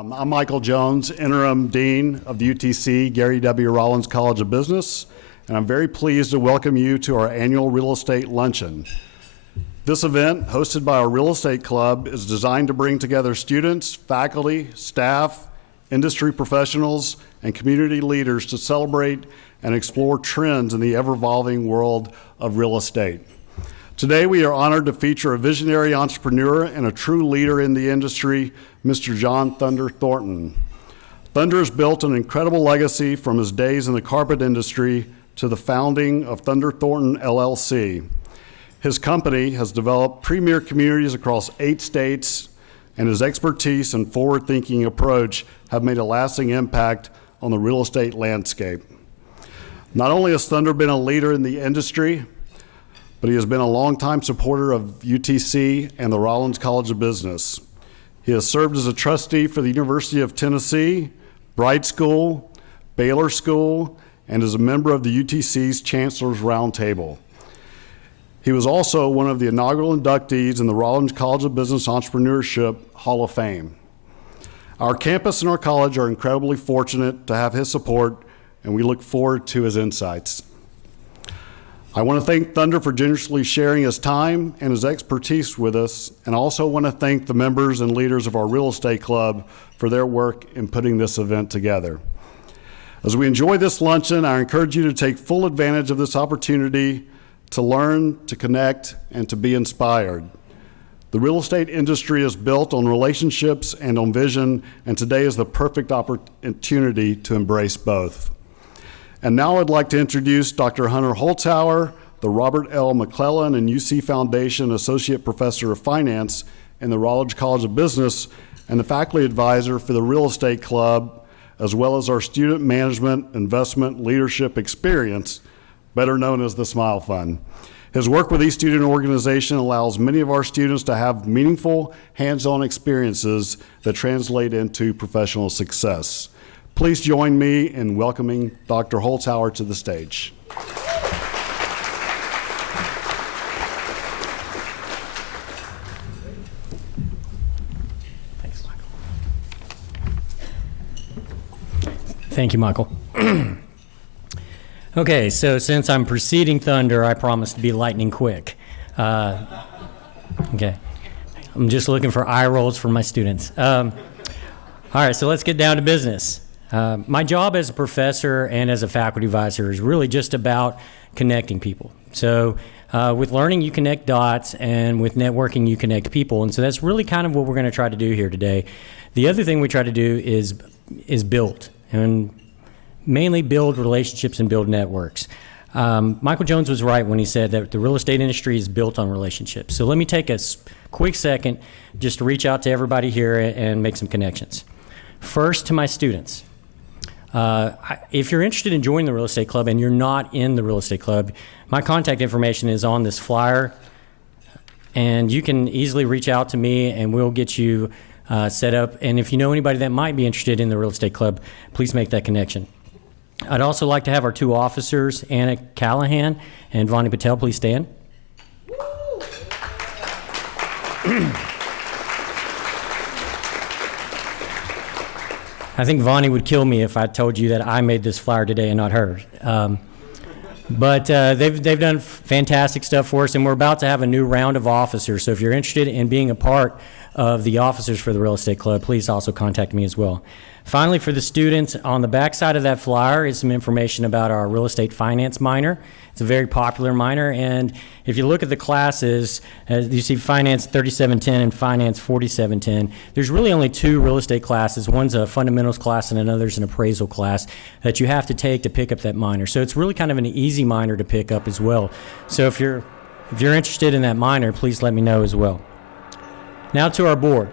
I'm Michael Jones, Interim Dean of the UTC Gary W. Rollins College of Business, and I'm very pleased to welcome you to our annual Real Estate Luncheon. This event, hosted by our Real Estate Club, is designed to bring together students, faculty, staff, industry professionals, and community leaders to celebrate and explore trends in the ever-evolving world of real estate. Today, we are honored to feature a visionary entrepreneur and a true leader in the industry, Mr. John Thunder Thornton. Thunder has built an incredible legacy from his days in the carpet industry to the founding of Thunder Thornton LLC. His company has developed premier communities across 8 states, and his expertise and forward-thinking approach have made a lasting impact on the real estate landscape. Not only has Thunder been a leader in the industry, but he has been a longtime supporter of UTC and the Rollins College of Business. He has served as a trustee for the University of Tennessee, Bright School, Baylor School, and is a member of the UTC's Chancellor's Roundtable. He was also one of the inaugural inductees in the Rollins College of Business Entrepreneurship Hall of Fame. Our campus and our college are incredibly fortunate to have his support, and we look forward to his insights. I want to thank Thunder for generously sharing his time and his expertise with us, and also want to thank the members and leaders of our Real Estate Club for their work in putting this event together. As we enjoy this luncheon, I encourage you to take full advantage of this opportunity to learn, to connect, and to be inspired. The real estate industry is built on relationships and on vision, and today is the perfect opportunity to embrace both. And now I'd like to introduce Dr. Hunter Holzhauer, the Robert L. McClellan and UC Foundation Associate Professor of Finance in the Rollins College of Business and the faculty advisor for the Real Estate Club, as well as our student management, investment, leadership experience, better known as the Smile Fund. His work with each student organization allows many of our students to have meaningful, hands-on experiences that translate into professional success. Please join me in welcoming Dr. Holzhauer to the stage. Thanks, Michael. Thank you, Michael. Okay, so since I'm preceding Thunder, I promise to be lightning quick. Okay, I'm just looking for eye rolls from my students. All right, so let's get down to business. My job as a professor and as a faculty advisor is really just about connecting people. So with learning, you connect dots, and with networking, you connect people. And so that's really kind of what we're going to try to do here today. The other thing we try to do is build, and mainly build relationships and build networks. Michael Jones was right when he said that the real estate industry is built on relationships. So let me take a quick second just to reach out to everybody here and make some connections. First, to my students. If you're interested in joining the Real Estate Club and you're not in the Real Estate Club, my contact information is on this flyer, and you can easily reach out to me and we'll get you set up. And if you know anybody that might be interested in the Real Estate Club, please make that connection. I'd also like to have our 2 officers, Anna Callahan and Vani Patel, please stand. I think Vani would kill me if I told you that I made this flyer today and not her. But they've done fantastic stuff for us, and we're about to have a new round of officers. So if you're interested in being a part of the officers for the Real Estate Club, please also contact me as well. Finally, for the students, on the back side of that flyer is some information about our real estate finance minor. It's a very popular minor, and if you look at the classes, you see Finance 3710 and Finance 4710. There's really only 2 real estate classes. One's a fundamentals class and another's an appraisal class that you have to take to pick up that minor. So it's really kind of an easy minor to pick up as well. So if you're interested in that minor, please let me know as well. Now to our board.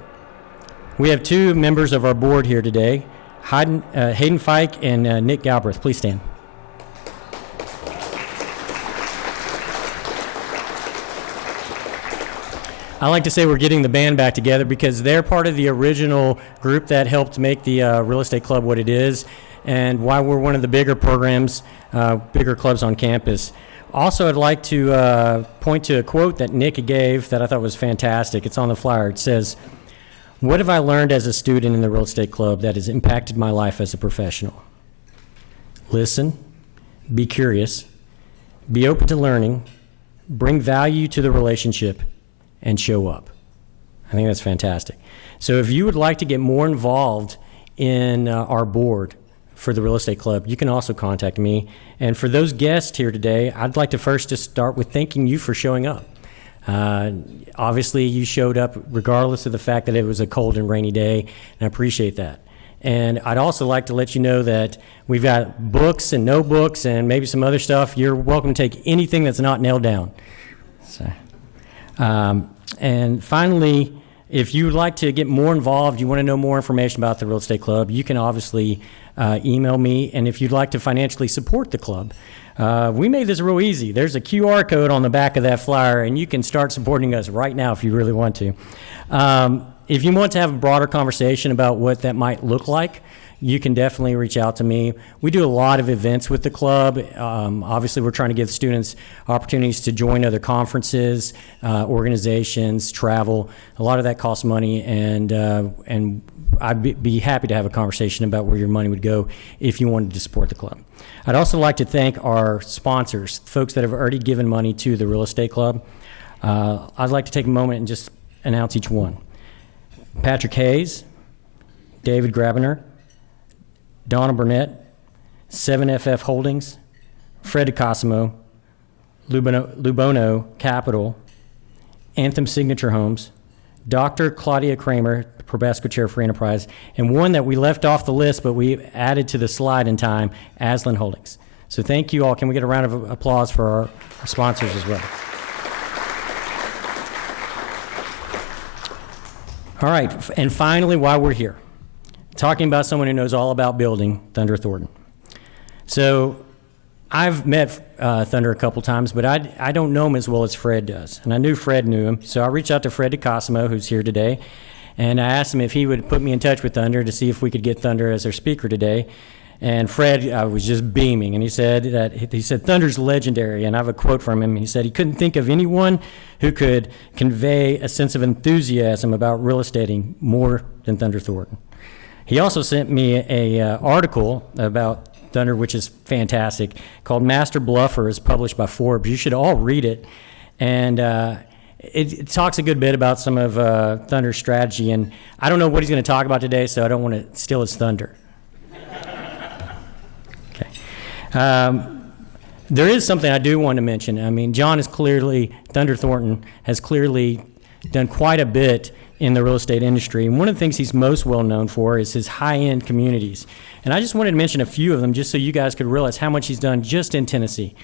We have 2 members of our board here today, Hayden Fike and Nick Galbraith. Please stand. I like to say we're getting the band back together because they're part of the original group that helped make the Real Estate Club what it is, and why we're one of the bigger programs, bigger clubs on campus. Also, I'd like to point to a quote that Nick gave that I thought was fantastic. It's on the flyer. It says, What have I learned as a student in the real estate club that has impacted my life as a professional? Listen, be curious, be open to learning, bring value to the relationship, and show up. I think that's fantastic. So if you would like to get more involved in our board for the real estate club, you can also contact me. And for those guests here today, I'd like to first just start with thanking you for showing up. Obviously, you showed up regardless of the fact that it was a cold and rainy day, and I appreciate that. And I'd also like to let you know that we've got books and notebooks and maybe some other stuff. You're welcome to take anything that's not nailed down. So, and finally, if you'd like to get more involved, you want to know more information about the real estate club, you can obviously email me. And if you'd like to financially support the club, we made this real easy. There's a QR code on the back of that flyer, and you can start supporting us right now if you really want to. If you want to have a broader conversation about what that might look like, you can definitely reach out to me. We do a lot of events with the club. Obviously, we're trying to give students opportunities to join other conferences, organizations, travel. A lot of that costs money, and I'd be happy to have a conversation about where your money would go if you wanted to support the club. I'd also like to thank our sponsors, folks that have already given money to the real estate club. I'd like to take a moment and just announce each one. Patrick Hayes, David Grabiner, Donna Burnett, 7FF Holdings, Fred DeCosimo, Lubono Capital, Anthem Signature Homes, Dr. Claudia Kramer, Probasco Chair for Enterprise, and one that we left off the list but we added to the slide in time, Aslan Holdings. So thank you all. Can we get a round of applause for our sponsors as well? All right, and finally, while we're here, talking about someone who knows all about building, Thunder Thornton. So I've met Thunder a couple times, but I don't know him as well as Fred does. And I knew Fred knew him, so I reached out to Fred DeCosimo, who's here today, and I asked him if he would put me in touch with Thunder to see if we could get Thunder as our speaker today. And Fred was just beaming, and he said Thunder's legendary, and I have a quote from him. He said he couldn't think of anyone who could convey a sense of enthusiasm about real estate more than Thunder Thornton. He also sent me a article about Thunder, which is fantastic, called Master Bluffer, is published by Forbes. You should all read it. And it talks a good bit about some of Thunder's strategy. And I don't know what he's going to talk about today, so I don't want to steal his thunder. Okay. There is something I do want to mention. I mean, Thunder Thornton has clearly done quite a bit in the real estate industry. And one of the things he's most well known for is his high-end communities. And I just wanted to mention a few of them just so you guys could realize how much he's done just in Tennessee.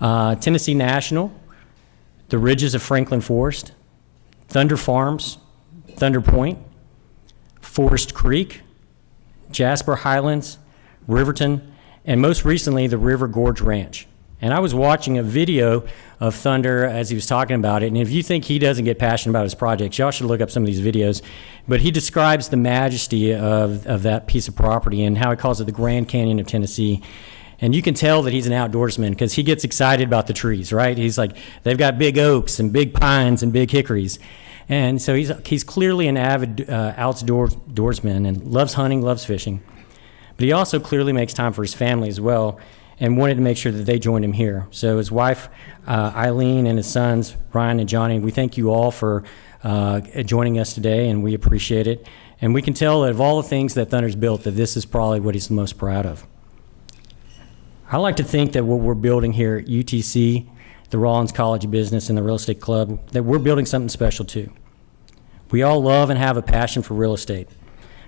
Tennessee National, the Ridges of Franklin Forest, Thunder Farms, Thunder Point, Forest Creek, Jasper Highlands, Riverton, and most recently the River Gorge Ranch. And I was watching a video of Thunder as he was talking about it, and if you think he doesn't get passionate about his projects, y'all should look up some of these videos. But he describes the majesty of that piece of property and how he calls it the Grand Canyon of Tennessee. And you can tell that he's an outdoorsman because he gets excited about the trees, right? He's like, they've got big oaks and big pines and big hickories. And so he's clearly an avid outdoorsman and loves hunting, loves fishing. But he also clearly makes time for his family as well and wanted to make sure that they joined him here. So his wife, Eileen, and his sons, Ryan and Johnny, we thank you all for joining us today, and we appreciate it. And we can tell that of all the things that Thunder's built, that this is probably what he's the most proud of. I like to think that what we're building here at UTC, the Rollins College of Business, and the Real Estate Club, that we're building something special too. We all love and have a passion for real estate,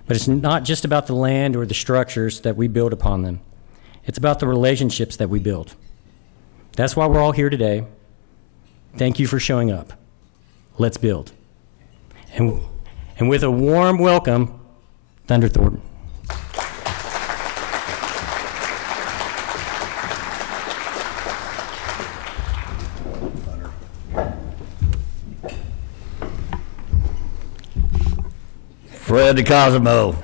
but it's not just about the land or the structures that we build upon them. It's about the relationships that we build. That's why we're all here today. Thank you for showing up. Let's build. And with a warm welcome, Thunder Thornton. Fred DeCosimo,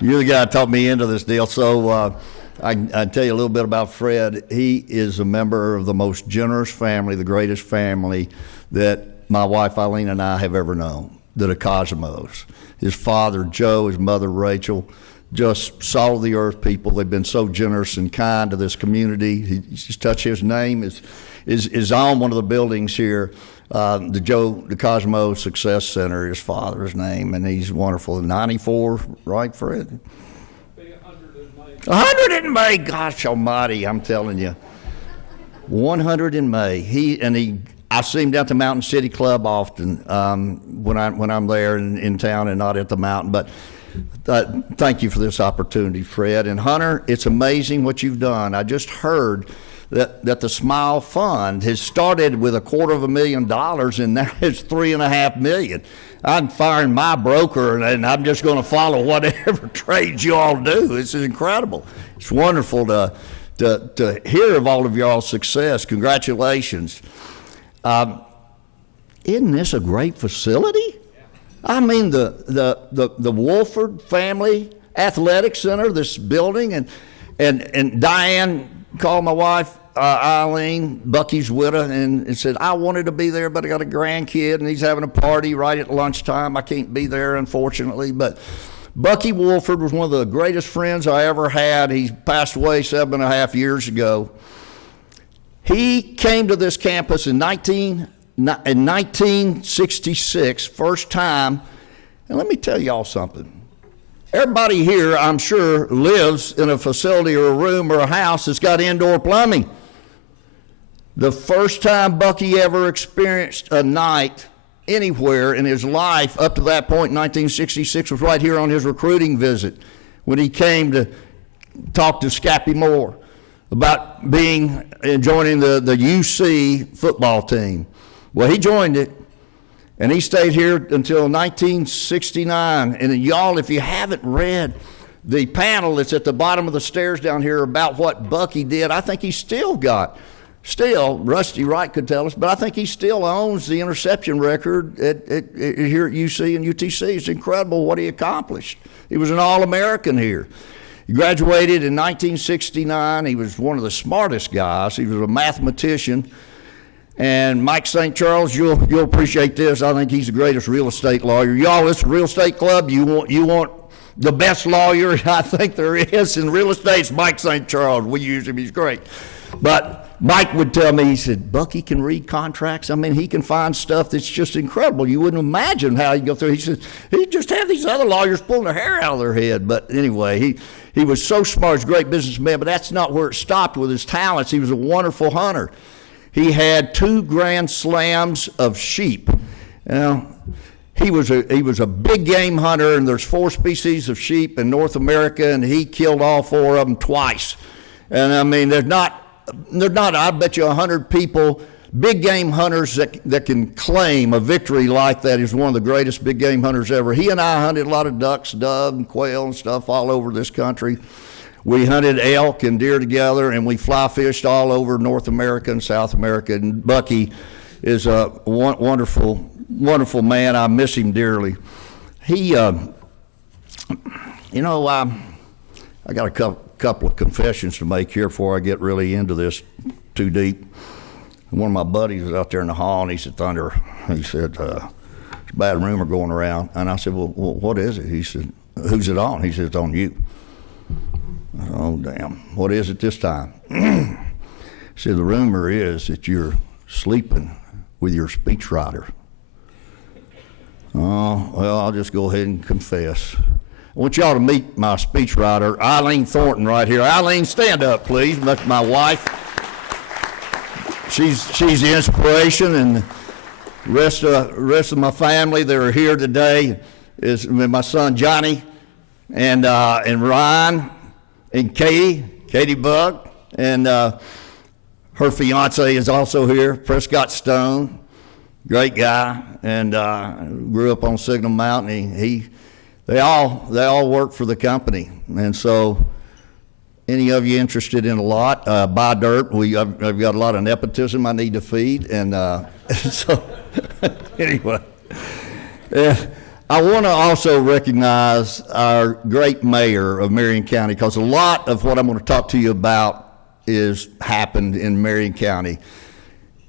you're the guy that taught me into this deal. So I tell you a little bit about Fred. He is a member of the most generous family, the greatest family that my wife Eileen and I have ever known, the DeCosimos. his father, Joe, his mother, Rachel, just salt of the earth people. They've been so generous and kind to this community. He's touched his name is on one of the buildings here, the Joe DeCosmo Success Center, his father's name, and he's wonderful. 94, right, Fred? 100 in May. Gosh almighty, I'm telling you. 100 in May. I see him down at the Mountain City Club often when I'm there in town and not at the mountain. But thank you for this opportunity, Fred. And Hunter, it's amazing what you've done. I just heard that the Smile Fund has started with $250,000 and now it's $3.5 million. I'm firing my broker and I'm just going to follow whatever trades you all do. This is incredible. It's wonderful to hear of all of y'all's success. Congratulations. Isn't this a great facility? I mean, the Wolford Family Athletic Center, this building, and Diane called my wife, Eileen, Bucky's widow, and said, I wanted to be there, but I got a grandkid, and he's having a party right at lunchtime. I can't be there, unfortunately, but Bucky Wolford was one of the greatest friends I ever had. He passed away 7.5 years ago. He came to this campus in 1966, first time, and let me tell y'all something. Everybody here, I'm sure, lives in a facility or a room or a house that's got indoor plumbing. The first time Bucky ever experienced a night anywhere in his life up to that point in 1966 was right here on his recruiting visit when he came to talk to Scappy Moore about joining the UC football team. Well, he joined it, and he stayed here until 1969. And y'all, if you haven't read the panel that's at the bottom of the stairs down here about what Bucky did, I think he's still, Rusty Wright could tell us, but I think he still owns the interception record here at UC and UTC. It's incredible what he accomplished. He was an All-American here. He graduated in 1969. He was one of the smartest guys. He was a mathematician. And Mike St. Charles, you'll appreciate this. I think he's the greatest real estate lawyer. Y'all, this real estate club, you want the best lawyer I think there is in real estate. It's Mike St. Charles. We use him. He's great. But Mike would tell me, he said, Bucky can read contracts. I mean, he can find stuff that's just incredible. You wouldn't imagine how he'd go through. He said, he just had these other lawyers pulling their hair out of their head. But anyway, he was so smart. He's a great businessman, but that's not where it stopped with his talents. He was a wonderful hunter. He had 2 grand slams of sheep. Now, he was a big game hunter, and there's 4 species of sheep in North America, and he killed all 4 of them twice. And I mean, there's not, I bet you 100 people, big game hunters that can claim a victory like that. He's one of the greatest big game hunters ever. He and I hunted a lot of ducks, dove, and quail and stuff all over this country. We hunted elk and deer together, and we fly fished all over North America and South America. And Bucky is a wonderful, wonderful man. I miss him dearly. He, I got a couple of confessions to make here before I get really into this too deep. One of my buddies was out there in the hall, and he said, Thunder, he said, there's a bad rumor going around. And I said, well, what is it? He said, who's it on? He said, it's on you. Oh, damn. What is it this time? See, the rumor is that you're sleeping with your speechwriter. Oh, well, I'll just go ahead and confess. I want y'all to meet my speechwriter, Eileen Thornton, right here. Eileen, stand up, please. That's my wife. She's the inspiration, and the rest of my family that are here today is my son Johnny and Ryan. And Katie Buck, and her fiance is also here, Prescott Stone, great guy, and grew up on Signal Mountain. They all work for the company, and so any of you interested in a lot, buy dirt. I've got a lot of nepotism I need to feed, and so anyway. I want to also recognize our great mayor of Marion County, because a lot of what I'm going to talk to you about is happened in Marion County.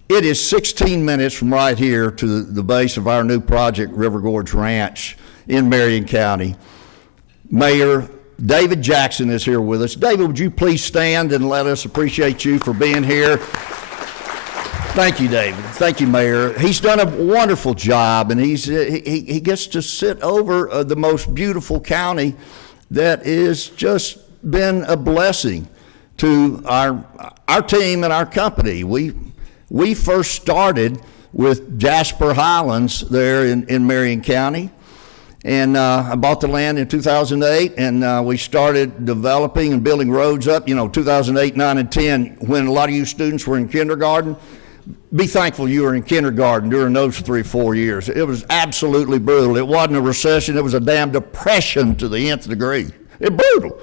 It is 16 minutes from right here to the base of our new project, River Gorge Ranch. in Marion County. Mayor David Jackson is here with us. David, would you please stand and let us appreciate you for being here? Thank you, David. Thank you, Mayor. He's done a wonderful job, and he gets to sit over the most beautiful county that has just been a blessing to our team and our company. We first started with Jasper Highlands there in Marion County. And I bought the land in 2008, and we started developing and building roads up, 2008, 9, and 10, when a lot of you students were in kindergarten. Be thankful you were in kindergarten during those 3-4 years. It was absolutely brutal. It wasn't a recession. It was a damn depression to the nth degree. It was brutal.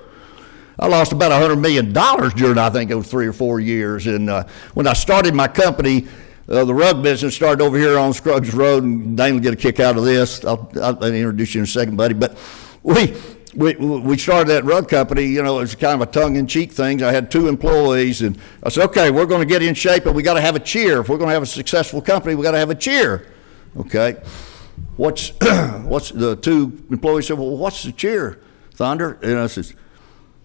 I lost about $100 million during, I think, those 3 or 4 years. And when I started my company, the rug business started over here on Scruggs Road, and Dane will get a kick out of this. I'll introduce you in a second, buddy. But we started that rug company, it was kind of a tongue-in-cheek thing. I had 2 employees, and I said, okay, we're going to get in shape, but we got to have a cheer. If we're going to have a successful company, we got to have a cheer. Okay. What's the 2 employees said, well, what's the cheer, Thunder? And I said,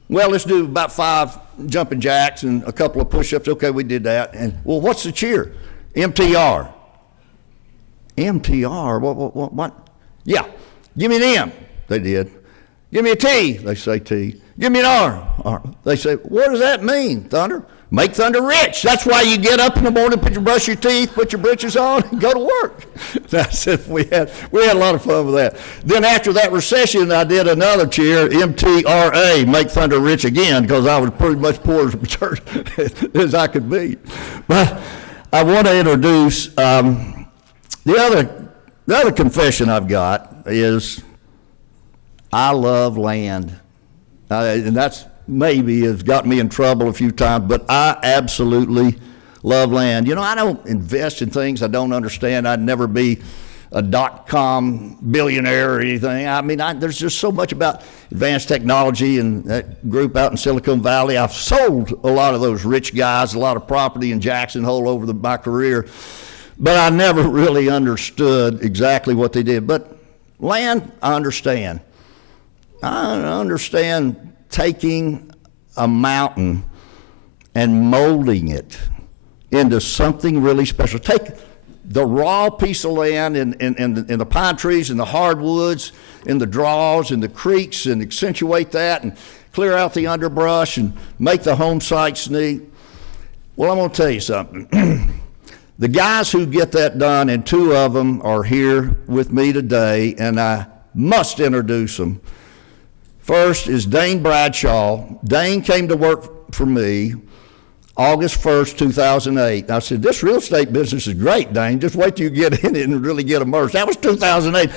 well, let's do about 5 jumping jacks and a couple of push-ups. Okay, we did that. And, well, what's the cheer? MTR. MTR? What? Yeah. Give me an M. They did. Give me a T. They say T. Give me an R. They say, what does that mean, Thunder? Make Thunder rich. That's why you get up in the morning, brush your teeth, put your britches on, and go to work. That's it. We had a lot of fun with that. Then after that recession, I did another cheer, MTRA, Make Thunder Rich Again, because I was pretty much poor as I could be. But I want to introduce the other confession I've got is I love land, and that's maybe has gotten me in trouble a few times, but I absolutely love land. I don't invest in things I don't understand. I'd never be a .com billionaire or anything. I mean, there's just so much about advanced technology and that group out in Silicon Valley. I've sold a lot of those rich guys a lot of property in Jackson Hole over my career, but I never really understood exactly what they did. But land, I understand. I understand taking a mountain and molding it into something really special. Take the raw piece of land and the pine trees and the hardwoods and the draws and the creeks and accentuate that and clear out the underbrush and make the home sites neat. Well, I'm going to tell you something. The guys who get that done, and 2 of them are here with me today, and I must introduce them. First is Dane Bradshaw. Dane came to work for me August 1st, 2008. I said, this real estate business is great, Dane. Just wait till you get in it and really get immersed. That was 2008.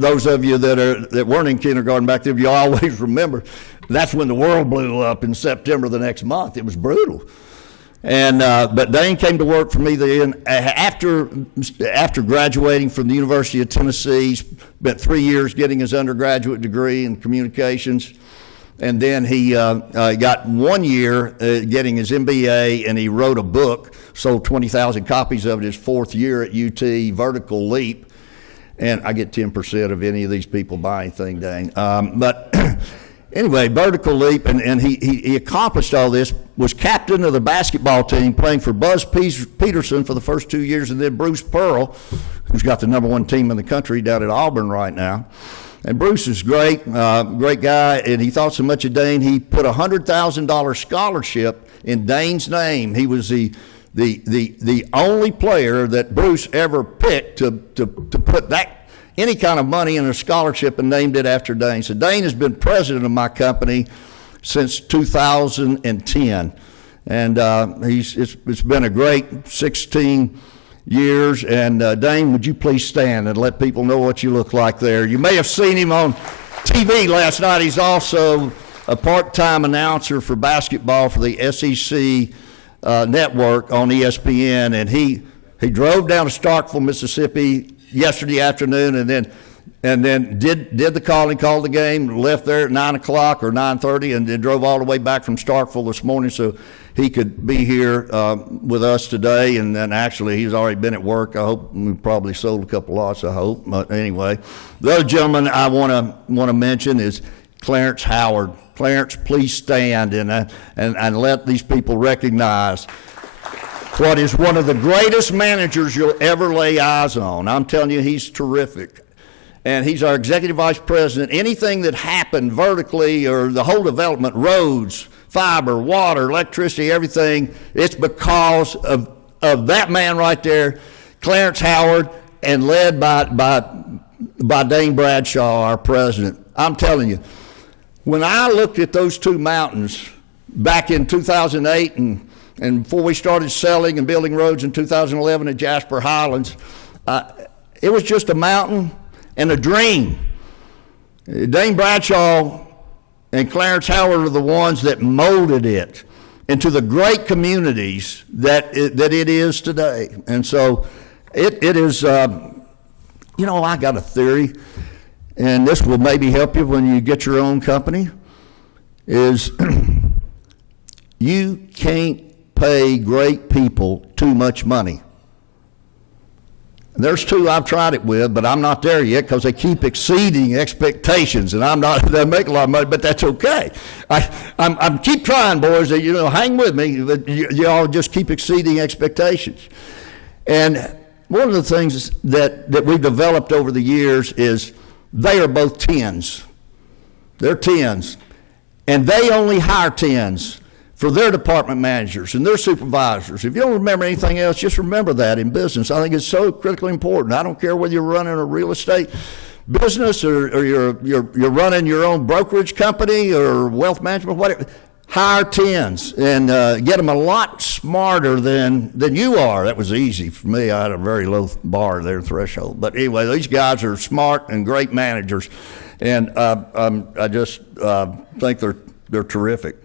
Those of you that weren't in kindergarten back then, you always remember, that's when the world blew up in September the next month. It was brutal. And but Dane came to work for me then after graduating from the University of Tennessee. Spent 3 years getting his undergraduate degree in communications, and then he got 1 year getting his MBA, and he wrote a book, sold 20,000 copies of it his 4th year at UT, Vertical Leap. And I get 10% of any of these people buy anything, Dane. But anyway, Vertical Leap, and he accomplished all this, was captain of the basketball team, playing for Buzz Peterson for the first 2 years, and then Bruce Pearl, who's got the #1 team in the country down at Auburn right now. And Bruce is great guy, and he thought so much of Dane, he put a $100,000 scholarship in Dane's name. He was the only player that Bruce ever picked to put that any kind of money in a scholarship and named it after Dane. So Dane has been president of my company since 2010, and it's been a great 16 years. And Dane, would you please stand and let people know what you look like there? You may have seen him on TV last night. He's also a part-time announcer for basketball for the SEC network on ESPN, and he drove down to Starkville, Mississippi yesterday afternoon, and then and then did the calling, called the game, left there at 9 o'clock or 9:30, and then drove all the way back from Starkville this morning so he could be here with us today. And then actually he's already been at work. I hope we probably sold a couple lots, I hope. But anyway, the other gentleman I want to mention is Clarence Howard. Clarence, please stand and let these people recognize what is one of the greatest managers you'll ever lay eyes on. I'm telling you, he's terrific. And he's our executive vice president. Anything that happened vertically or the whole development, roads, fiber, water, electricity, everything, it's because of that man right there, Clarence Howard, and led by Dane Bradshaw, our president. I'm telling you, when I looked at those two mountains back in 2008 and before we started selling and building roads in 2011 at Jasper Highlands, it was just a mountain and a dream. Dane Bradshaw and Clarence Howard are the ones that molded it into the great communities that it is today. And so it is, I got a theory, and this will maybe help you when you get your own company, is you can't pay great people too much money. There's two I've tried it with, but I'm not there yet because they keep exceeding expectations, and I'm not. They make a lot of money, but that's okay. I'm keep trying, boys. Hang with me. But you all just keep exceeding expectations. And one of the things that we've developed over the years is they are both 10s. They're 10s, and they only hire 10s for their department managers and their supervisors. If you don't remember anything else, just remember that in business. I think it's so critically important. I don't care whether you're running a real estate business or you're running your own brokerage company or wealth management, whatever. Hire 10s and get them a lot smarter than you are. That was easy for me. I had a very low bar there, threshold. But anyway, these guys are smart and great managers, and I just think they're terrific.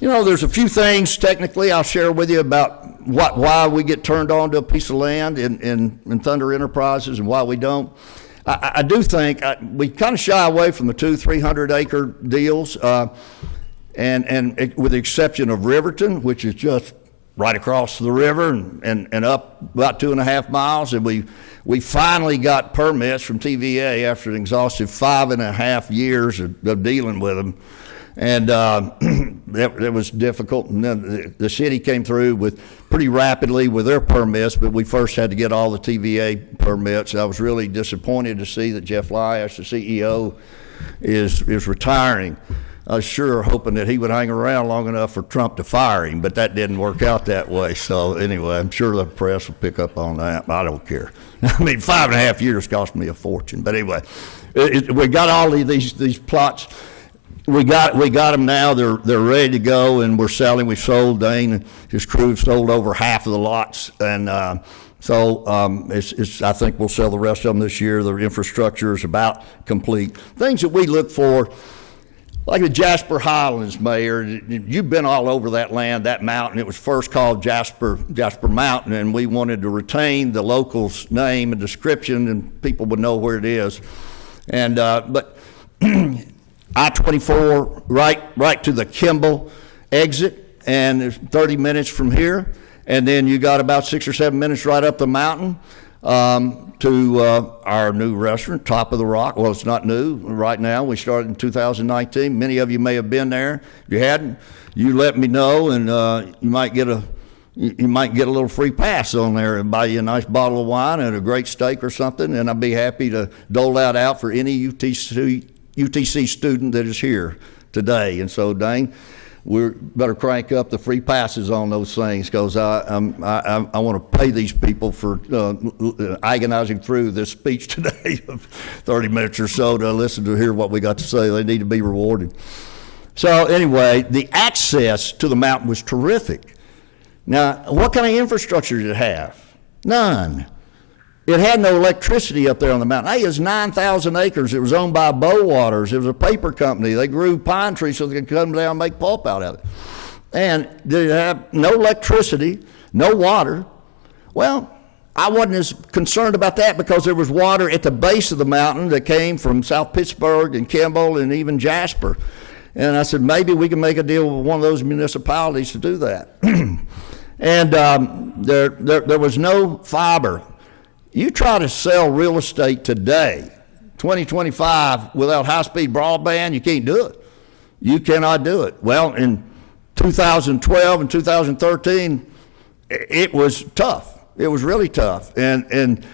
There's a few things technically I'll share with you about why we get turned on to a piece of land in Thunder Enterprises and why we don't. I do think we kind of shy away from the 200-300 acre deals, and with the exception of Riverton, which is just right across the river and up about 2.5 miles, and we finally got permits from TVA after an exhaustive 5.5 years of dealing with them. And it was difficult. And then the city came through pretty rapidly with their permits, but we first had to get all the TVA permits. I was really disappointed to see that Jeff Lyash, the CEO, is retiring. I was sure hoping that he would hang around long enough for Trump to fire him, but that didn't work out that way. So anyway, I'm sure the press will pick up on that. I don't care. I mean, 5.5 years cost me a fortune. But anyway, we got all of these plots. We got them now. They're ready to go, and we're selling. We've sold. Dane and his crew have sold over half of the lots, and so I think we'll sell the rest of them this year. The infrastructure is about complete. Things that we look for, like the Jasper Highlands, Mayor. You've been all over that land, that mountain. It was first called Jasper Mountain, and we wanted to retain the locals' name and description, and people would know where it is. And but. I-24 right to the Kimball exit, and it's 30 minutes from here, and then you got about 6 or 7 minutes right up the mountain to our new restaurant, Top of the Rock. Well, it's not new right now. We started in 2019. Many of you may have been there. If you hadn't, you let me know, and you might get a little free pass on there and buy you a nice bottle of wine and a great steak or something, and I'd be happy to dole that out for any UTC student that is here today. And so, Dane, we better crank up the free passes on those things, because I want to pay these people for agonizing through this speech today of 30 minutes or so to hear what we got to say. They need to be rewarded. So anyway, the access to the mountain was terrific. Now, what kind of infrastructure did it have? None. It had no electricity up there on the mountain. Hey, it was 9,000 acres. It was owned by Bowaters. It was a paper company. They grew pine trees so they could come down and make pulp out of it. And did it have no electricity, no water? Well, I wasn't as concerned about that because there was water at the base of the mountain that came from South Pittsburgh and Kimball and even Jasper. And I said, maybe we can make a deal with one of those municipalities to do that. And there was no fiber. You try to sell real estate today, 2025, without high-speed broadband, you can't do it. You cannot do it. Well, in 2012 and 2013, it was tough. It was really tough. And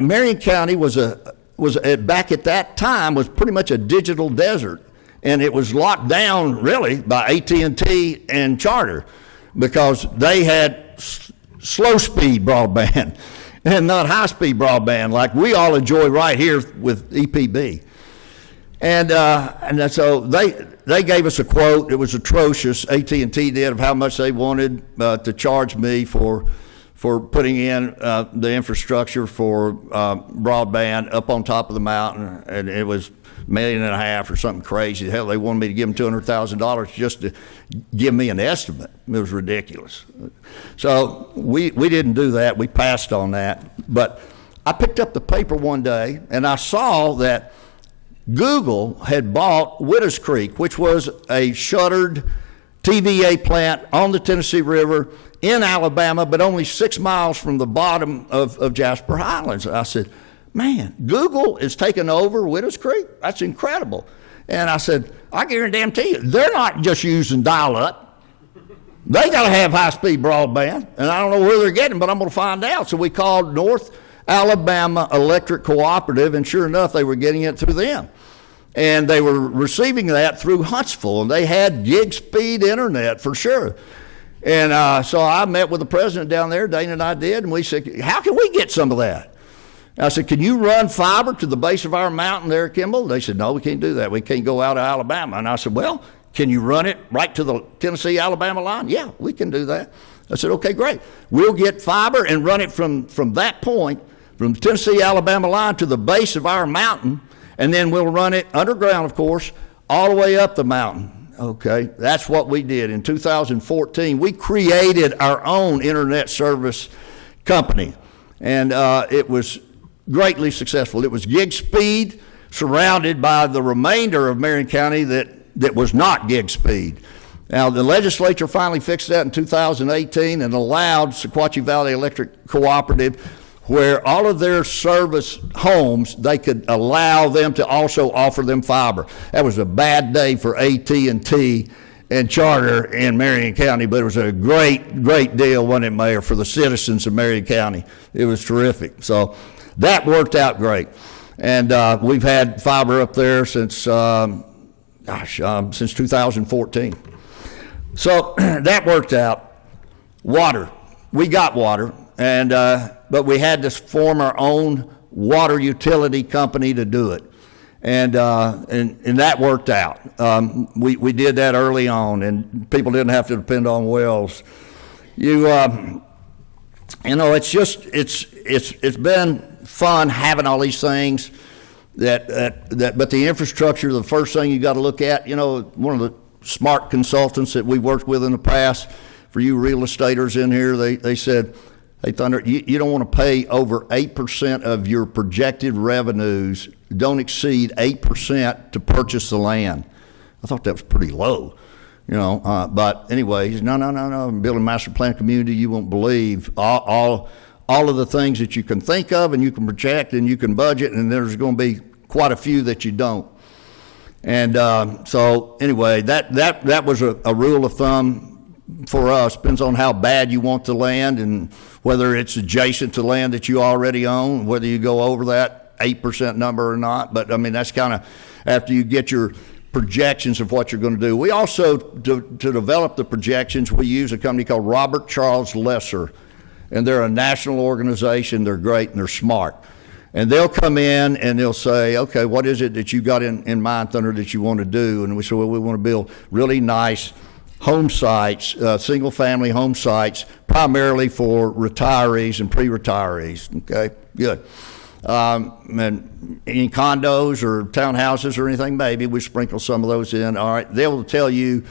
Marion County was back at that time was pretty much a digital desert. And it was locked down really by AT&T and Charter because they had slow speed broadband and not high speed broadband like we all enjoy right here with EPB. And so they gave us a quote. It was atrocious. AT&T did, of how much they wanted to charge me for putting in the infrastructure for broadband up on top of the mountain, and it was $1.5 million or something crazy. Hell, they wanted me to give them $200,000 just to give me an estimate. It was ridiculous. So we didn't do that. We passed on that. But I picked up the paper one day, and I saw that Google had bought Witters Creek, which was a shuttered TVA plant on the Tennessee River in Alabama, but only 6 miles from the bottom of Jasper Highlands. I said, man, Google is taking over Witters Creek? That's incredible. And I said, I guarantee you, they're not just using dial-up. They got to have high-speed broadband, and I don't know where they're getting, but I'm going to find out. So we called North Alabama Electric Cooperative, and sure enough, they were getting it through them. And they were receiving that through Huntsville, and they had gig-speed internet for sure. And so I met with the president down there, Dana and I did, and we said, how can we get some of that? I said, can you run fiber to the base of our mountain there at Kimball? They said, no, we can't do that. We can't go out of Alabama. And I said, well, can you run it right to the Tennessee-Alabama line? Yeah, we can do that. I said, okay, great. We'll get fiber and run it from that point, from the Tennessee-Alabama line to the base of our mountain, and then we'll run it underground, of course, all the way up the mountain. Okay, that's what we did. In 2014, we created our own internet service company, and it was greatly successful. It was gig speed, surrounded by the remainder of Marion County that was not gig speed. Now, the legislature finally fixed that in 2018 and allowed Sequatchie Valley Electric Cooperative, where all of their service homes, they could allow them to also offer them fiber. That was a bad day for AT&T and Charter in Marion County, but it was a great deal, wasn't it, Mayor, for the citizens of Marion County. It was terrific. So that worked out great. And we've had fiber up there since 2014. So that worked out. Water. We got water, and but we had to form our own water utility company to do it. And that worked out. We did that early on, and people didn't have to depend on wells. You know, it's been fun having all these things but the infrastructure, the first thing you got to look at, you know, one of the smart consultants that we worked with in the past, for you real estaters in here, they said, hey, Thunder, you don't want to pay over 8% of your projected revenues, don't exceed 8% to purchase the land. I thought that was pretty low, you know, but anyways, no, building a master plan community, you won't believe all of the things that you can think of and you can project and you can budget, and there's going to be quite a few that you don't. And so anyway, that was a rule of thumb for us. Depends on how bad you want the land and whether it's adjacent to land that you already own, whether you go over that 8% number or not. But I mean, that's kind of after you get your projections of what you're going to do. We also, to develop the projections, we use a company called Robert Charles Lesser, and they're a national organization. They're great and they're smart. And they'll come in and they'll say, okay, what is it that you got in mind, Thunder, that you want to do? And we say, well, we want to build really nice home sites, single-family home sites, primarily for retirees and pre-retirees. Okay, good. And any condos or townhouses or anything, maybe we sprinkle some of those in. All right, they will tell you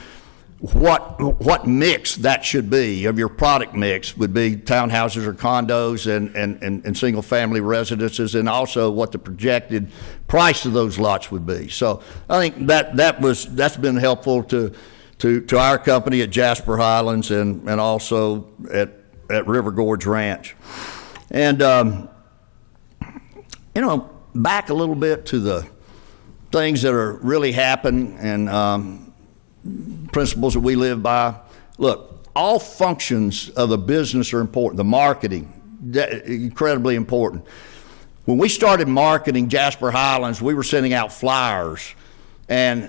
what mix that should be of your product mix would be townhouses or condos and single family residences, and also what the projected price of those lots would be. So I think that's been helpful to our company at Jasper Highlands and also at River Gorge Ranch. And back a little bit to the things that are really happening and principles that we live by. Look, all functions of the business are important. The marketing, incredibly important. When we started marketing Jasper Highlands, we were sending out flyers and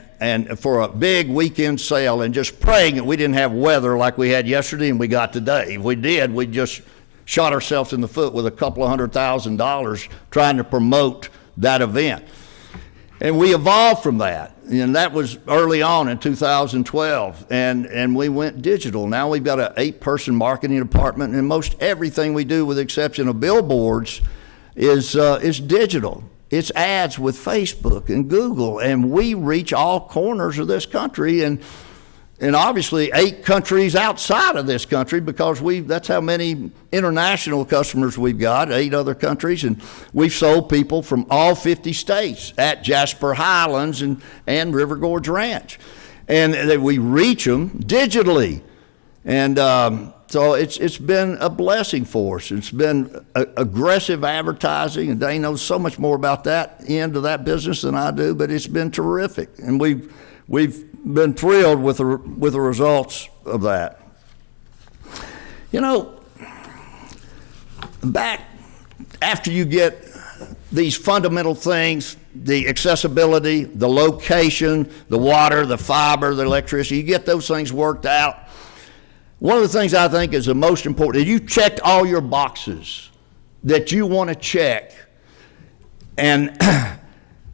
for a big weekend sale and just praying that we didn't have weather like we had yesterday and we got today. If we did, we just shot ourselves in the foot with a couple of $100,000 trying to promote that event. And we evolved from that. And that was early on in 2012. And we went digital. Now we've got an 8-person marketing department, and most everything we do, with the exception of billboards, is digital. It's ads with Facebook and Google, and we reach all corners of this country and obviously 8 countries outside of this country, because that's how many international customers we've got, 8 other countries, and we've sold people from all 50 states at Jasper Highlands and River Gorge Ranch. And we reach them digitally. And so it's been a blessing for us. It's been aggressive advertising, and Dane knows so much more about that end of that business than I do, but it's been terrific. And we've been thrilled with the results of that. Back after you get these fundamental things, the accessibility, the location, the water, the fiber, the electricity, you get those things worked out. One of the things I think is the most important, you checked all your boxes that you want to check, and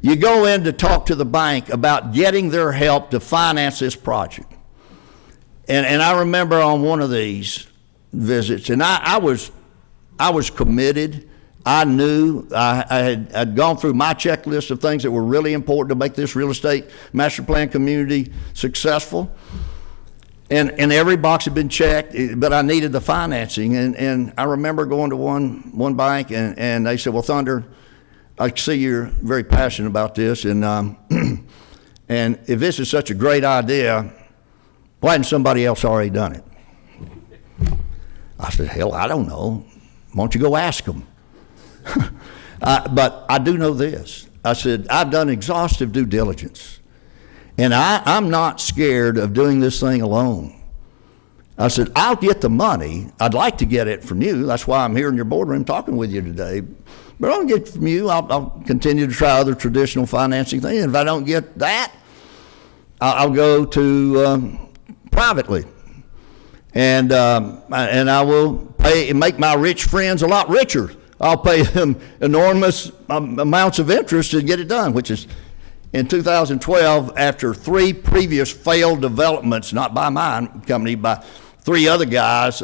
you go in to talk to the bank about getting their help to finance this project. And I remember on one of these visits, and I was committed. I knew I'd gone through my checklist of things that were really important to make this real estate master plan community successful. And every box had been checked, but I needed the financing. And I remember going to one bank, and they said, well, Thunder, I see you're very passionate about this, and and if this is such a great idea, why hadn't somebody else already done it? I said, hell, I don't know. Why don't you go ask them? But I do know this. I said, I've done exhaustive due diligence, and I'm not scared of doing this thing alone. I said, I'll get the money. I'd like to get it from you. That's why I'm here in your boardroom talking with you today. But I don't get it from you. I'll continue to try other traditional financing things. And if I don't get that, I'll go to privately. And I will pay and make my rich friends a lot richer. I'll pay them enormous amounts of interest to get it done, which is in 2012, after 3 previous failed developments, not by my company, by 3 other guys.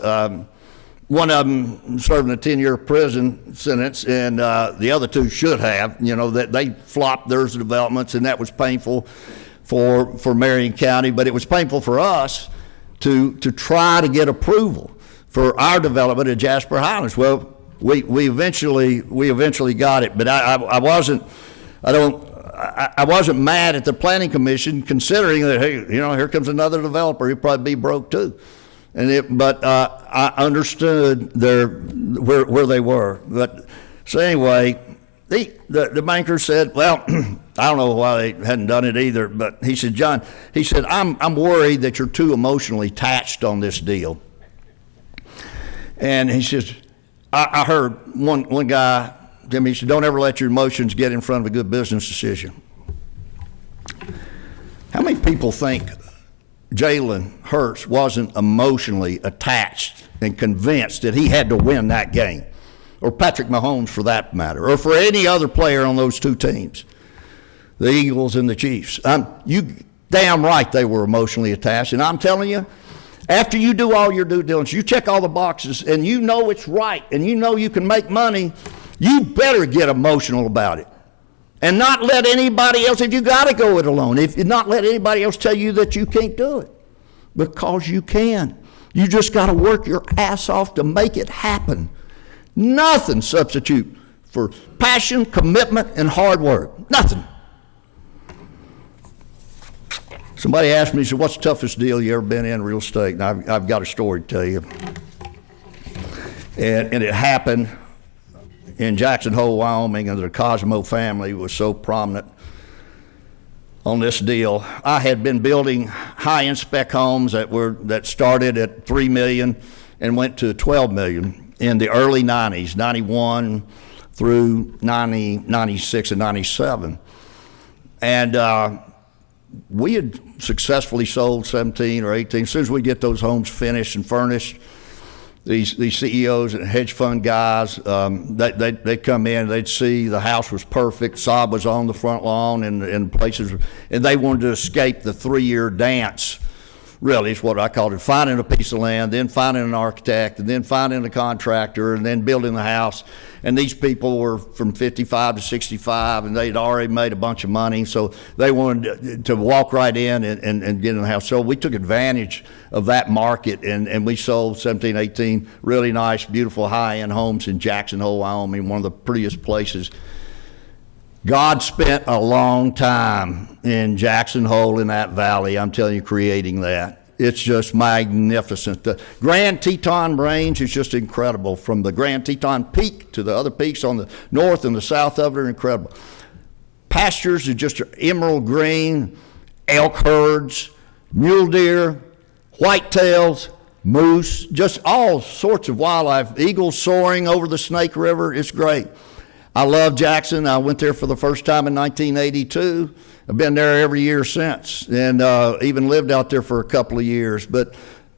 One of them serving a 10-year prison sentence, and the other 2 should have. That they flopped their developments, and that was painful for Marion County. But it was painful for us to try to get approval for our development at Jasper Highlands. Well, we eventually got it, but I wasn't mad at the planning commission, considering that, hey, here comes another developer. He'll probably be broke too. But I understood where they were. But so anyway, the banker said, well, I don't know why they hadn't done it either. But he said, John, I'm worried that you're too emotionally attached on this deal. And he says, I heard one guy, Jimmy, he said, don't ever let your emotions get in front of a good business decision. How many people think Jalen Hurts wasn't emotionally attached and convinced that he had to win that game? Or Patrick Mahomes, for that matter, or for any other player on those 2 teams, the Eagles and the Chiefs. You damn right they were emotionally attached. And I'm telling you, after you do all your due diligence, you check all the boxes, and you know it's right, and you know you can make money, you better get emotional about it. And not let anybody else, if you got to go it alone, if not let anybody else tell you that you can't do it. because you can. You just got to work your ass off to make it happen. Nothing substitute for passion, commitment, and hard work. Nothing. Somebody asked me, said, what's the toughest deal you ever been in real estate? And I've got a story to tell you. And it happened in Jackson Hole, Wyoming, and the Cosmo family was so prominent on this deal. I had been building high-end spec homes that started at $3 million and went to $12 million in the early 90s, 91 through 90, 96, and 97. And we had successfully sold 17 or 18. As soon as we get those homes finished and furnished, these CEOs and hedge fund guys, they'd come in, they'd see the house was perfect, sob was on the front lawn and places, and they wanted to escape the 3-year dance, really is what I called it, finding a piece of land, then finding an architect, and then finding a contractor, and then building the house. And these people were from 55 to 65, and they'd already made a bunch of money, so they wanted to walk right in and get in the house. So we took advantage of that market, and we sold 17, 18 really nice, beautiful, high-end homes in Jackson Hole, Wyoming, one of the prettiest places. God spent a long time in Jackson Hole in that valley, I'm telling you, creating that. It's just magnificent. The Grand Teton Range is just incredible. From the Grand Teton Peak to the other peaks on the north and the south of it are incredible. Pastures are just emerald green, elk herds, mule deer, whitetails, moose, just all sorts of wildlife. Eagles soaring over the Snake River. It's great. I love Jackson. I went there for the first time in 1982. I've been there every year since, and even lived out there for a couple of years. But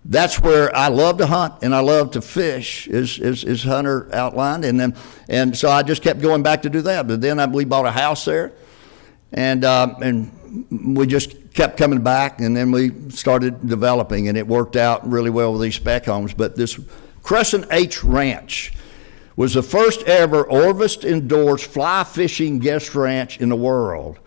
that's where I love to hunt and I love to fish, as Hunter outlined. And so I just kept going back to do that. But then we bought a house there, and we just kept coming back, and then we started developing, and it worked out really well with these spec homes. But this Crescent H Ranch was the first ever Orvis-endorsed fly fishing guest ranch in the world.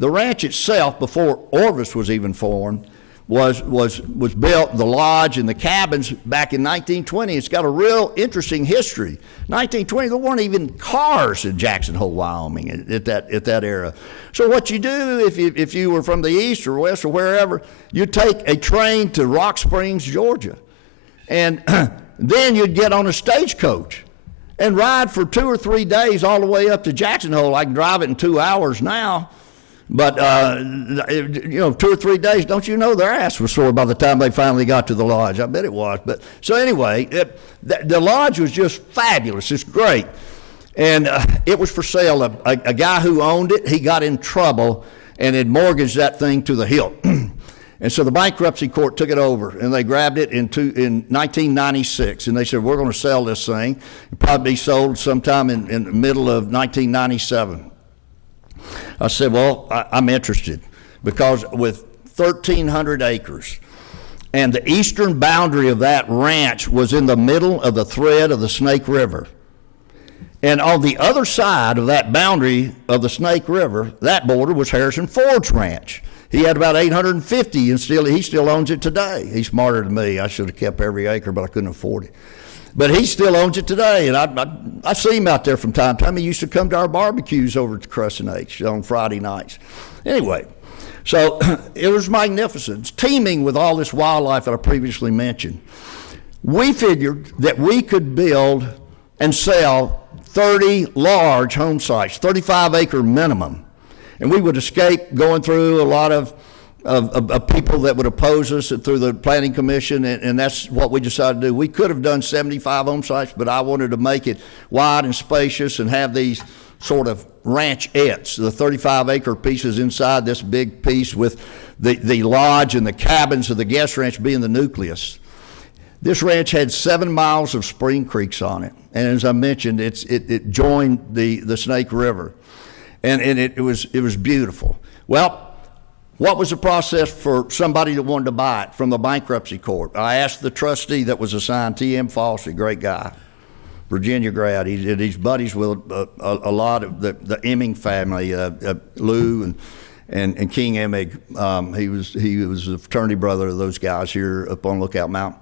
The ranch itself, before Orvis was even formed, was built, the lodge and the cabins, back in 1920. It's got a real interesting history. 1920, there weren't even cars in Jackson Hole, Wyoming at that era. So what you do, if you were from the east or west or wherever, you take a train to Rock Springs, Georgia, and then you'd get on a stagecoach and ride for 2 or 3 days all the way up to Jackson Hole. I can drive it in 2 hours now. But, 2 or 3 days, don't you know their ass was sore by the time they finally got to the lodge. I bet it was. But so anyway, the lodge was just fabulous. It's great. And it was for sale. A guy who owned it, he got in trouble and had mortgaged that thing to the hilt. And so the bankruptcy court took it over, and they grabbed it in 1996, and they said, we're going to sell this thing. It'll probably be sold sometime in the middle of 1997. I said, well, I'm interested, because with 1,300 acres, and the eastern boundary of that ranch was in the middle of the thread of the Snake River. And on the other side of that boundary of the Snake River, that border was Harrison Ford's ranch. He had about 850, and he still owns it today. He's smarter than me. I should have kept every acre, but I couldn't afford it. But he still owns it today, and I see him out there from time to time. He used to come to our barbecues over at the Crescent H on Friday nights. Anyway, so it was magnificent. It's teeming with all this wildlife that I previously mentioned. We figured that we could build and sell 30 large home sites, 35-acre minimum, and we would escape going through a lot of people that would oppose us through the planning commission, and that's what we decided to do. We could have done 75 home sites, but I wanted to make it wide and spacious and have these sort of ranchettes, the 35-acre pieces inside this big piece, with the lodge and the cabins of the guest ranch being the nucleus. This ranch had 7 miles of spring creeks on it, and as I mentioned, it joined the Snake River, and it was beautiful. Well, what was the process for somebody that wanted to buy it from the bankruptcy court? I asked the trustee that was assigned, T.M. Foster, great guy, Virginia grad. He's buddies with a lot of the Emming family, Lou and King Emig. He was the fraternity brother of those guys here up on Lookout Mountain.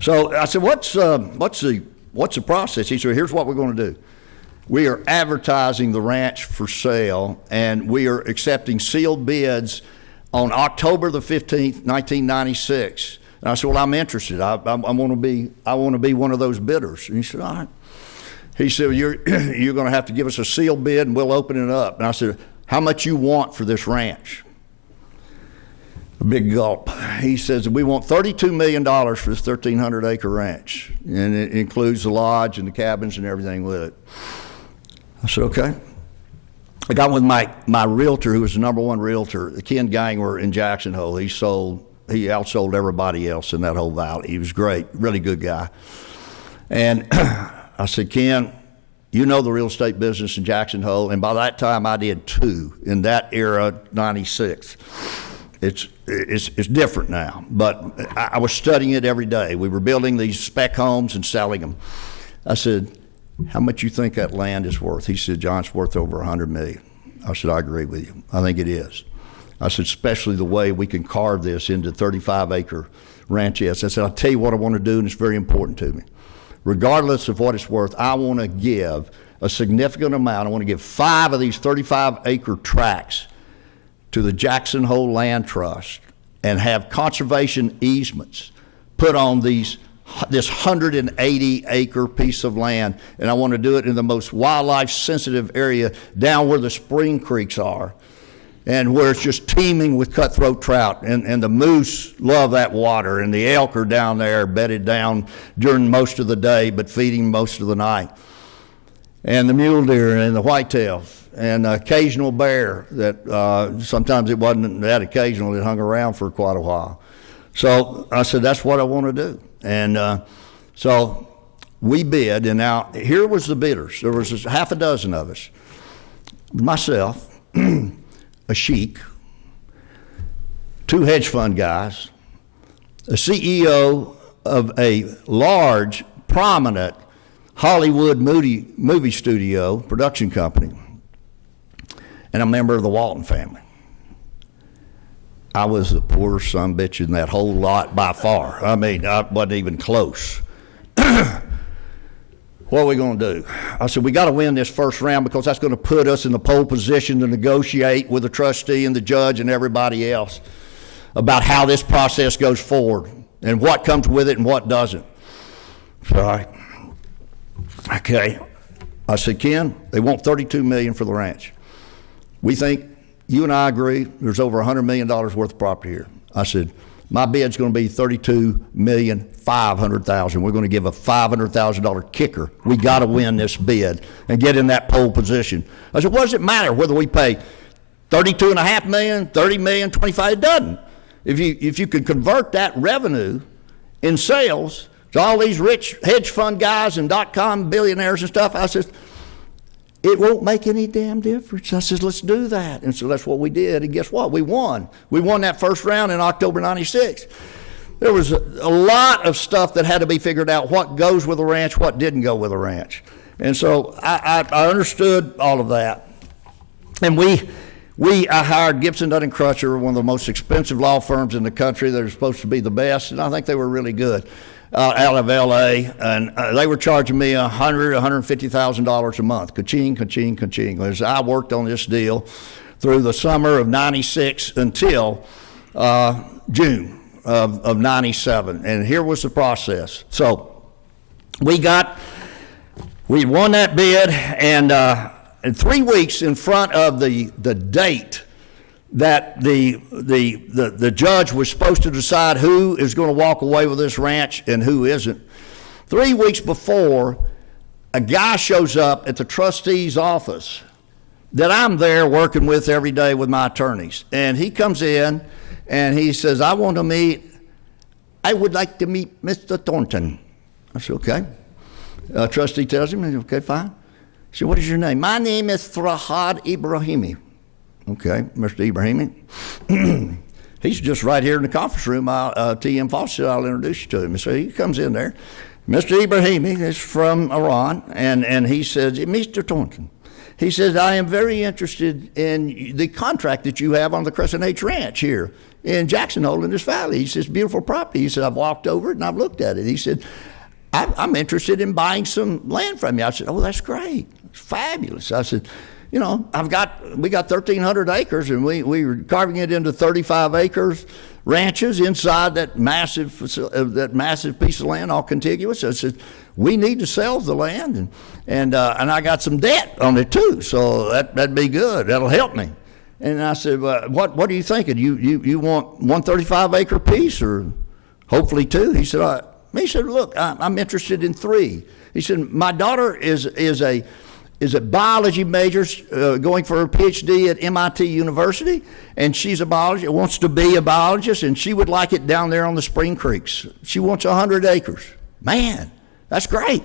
So I said, what's the process? He said, here's what we're going to do. We are advertising the ranch for sale, and we are accepting sealed bids on October the 15th, 1996. And I said, well, I'm interested. I want to be one of those bidders. And he said, all right. He said, well, you're going to have to give us a sealed bid, and we'll open it up. And I said, how much you want for this ranch? A big gulp. He says, we want $32 million for this 1,300-acre ranch, and it includes the lodge and the cabins and everything with it. I said, okay. I got with my realtor, who was the number one realtor, Ken Gangwer in Jackson Hole. He outsold everybody else in that whole valley. He was great, really good guy. And I said, Ken, you know the real estate business in Jackson Hole, and by that time I did too, in that era, 96. It's different now, but I was studying it every day. We were building these spec homes and selling them. I said, how much you think that land is worth? He said, John, it's worth over $100 million. I said, I agree with you. I think it is. I said, especially the way we can carve this into 35-acre ranches. I said, I'll tell you what I want to do, and it's very important to me. Regardless of what it's worth, I want to give a significant amount. I want to give 5 of these 35-acre tracts to the Jackson Hole Land Trust and have conservation easements put on this 180-acre piece of land. And I want to do it in the most wildlife-sensitive area down where the spring creeks are, and where it's just teeming with cutthroat trout, and the moose love that water, and the elk are down there bedded down during most of the day but feeding most of the night, and the mule deer and the whitetails and the occasional bear that sometimes it wasn't that occasional, it hung around for quite a while. So I said, that's what I want to do. And so we bid, and now here was the bidders. There was half a dozen of us. Myself, a sheik, 2 hedge fund guys, a CEO of a large, prominent Hollywood movie studio production company, and a member of the Walton family. I was the poorest sumbitch in that whole lot by far. I mean, I wasn't even close. What are we going to do? I said, we got to win this first round, because that's going to put us in the pole position to negotiate with the trustee and the judge and everybody else about how this process goes forward and what comes with it and what doesn't. So, all right. Okay. I said, Ken, they want $32 million for the ranch. We think, you and I agree, there's over $100 million worth of property here. I said, my bid's going to be $32,500,000. We're going to give a $500,000 kicker. We got to win this bid and get in that pole position. I said, what does it matter whether we pay $32.5 million, $30 million, $25? It doesn't. If you can convert that revenue in sales to all these rich hedge fund guys and .com billionaires and stuff, I said, it won't make any damn difference. I said, let's do that. And so that's what we did. And guess what? We won. We won that first round in October 96. There was a lot of stuff that had to be figured out, what goes with a ranch, what didn't go with a ranch. And so I understood all of that. And I hired Gibson, Dunn & Crutcher, one of the most expensive law firms in the country. They were supposed to be the best, and I think they were really good. Out of L.A., and they were charging me $150,000 a month. Ka-ching, ka-ching, ka-ching. As I worked on this deal through the summer of 96 until June of 97. And here was the process. So we won that bid, and in 3 weeks in front of the date that the judge was supposed to decide who is going to walk away with this ranch and who isn't. 3 weeks before, a guy shows up at the trustee's office that I'm there working with every day with my attorneys. And he comes in and he says, I would like to meet Mr. Thornton. I said, okay. Trustee tells him, okay, fine. He said, what is your name? My name is Farhad Ibrahimi. Okay, Mr. Ibrahimi. He's just right here in the conference room. T.M. Fawcett, I'll introduce you to him. So he comes in there. Mr. Ibrahimi is from Iran, and he says, Mr. Thornton, He says, I am very interested in the contract that you have on the Crescent H Ranch here in Jackson Hole in this valley. He says, beautiful property. He said, I've walked over it and I've looked at it. He said, I'm interested in buying some land from you. I said, oh, that's great. It's fabulous. I said, you know, we got 1,300 acres, and we were carving it into 35 acres ranches inside that massive piece of land, all contiguous. I said, we need to sell the land, and I got some debt on it too, so that'd be good. That'll help me. And I said, well, what are you thinking? You want 135 acre piece, or hopefully two? He said, all right. Look, I'm interested in 3. He said, my daughter is a biology major going for her PhD at MIT University, and she's a biologist, wants to be a biologist, and she would like it down there on the Spring Creeks. She wants 100 acres. Man, that's great.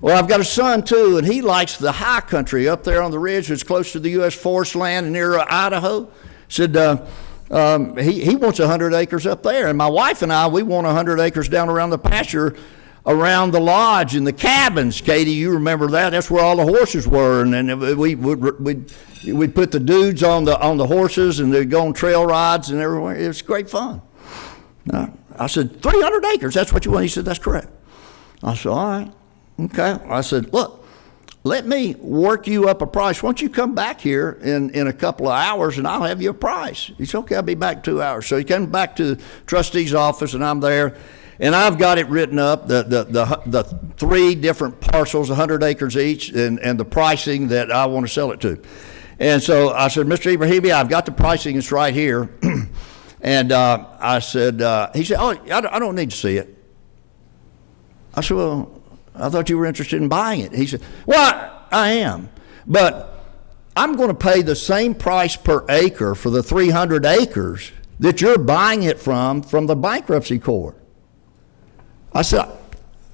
Well, I've got a son too, and he likes the high country up there on the ridge that's close to the U.S. forest land and near Idaho. Said he wants 100 acres up there, and my wife and I, we want 100 acres down around the pasture around the lodge and the cabins. Katie, you remember that? That's where all the horses were, and then we'd put the dudes on the horses, and they'd go on trail rides and everywhere. It was great fun. I said, 300 acres, that's what you want? He said, that's correct. I said, all right, okay. I said, look, let me work you up a price. Why don't you come back here in a couple of hours, and I'll have you a price. He said, okay, I'll be back in 2 hours. So he came back to the trustee's office, and I'm there. And I've got it written up, the 3 different parcels, 100 acres each, and the pricing that I want to sell it to. And so I said, Mr. Ibrahimi, I've got the pricing, it's right here. And I said, he said, oh, I don't need to see it. I said, well, I thought you were interested in buying it. He said, well, I am, but I'm going to pay the same price per acre for the 300 acres that you're buying it from the bankruptcy court. I said,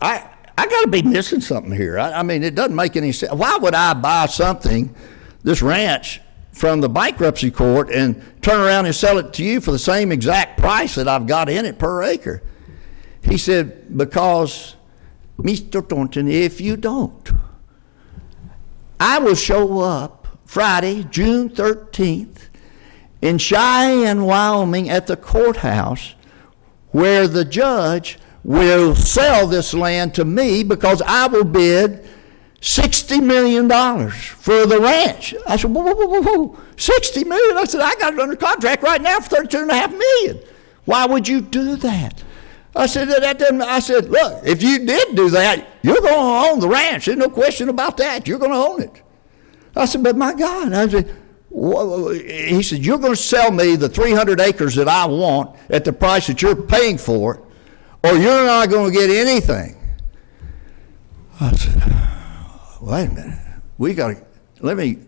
I got to be missing something here. I mean, it doesn't make any sense. Why would I buy something, this ranch, from the bankruptcy court and turn around and sell it to you for the same exact price that I've got in it per acre? He said, because, Mr. Thornton, if you don't, I will show up Friday, June 13th, in Cheyenne, Wyoming, at the courthouse, where the judge will sell this land to me because I will bid $60 million for the ranch. I said, whoa, $60 million? I said, I got it under contract right now for $32.5 million. Why would you do that? I said, that doesn't, I said, look, if you did do that, you're going to own the ranch. There's no question about that. You're going to own it. I said, but my God. I said, he said, you're going to sell me the 300 acres that I want at the price that you're paying for it, or you're not going to get anything. I said, wait a minute.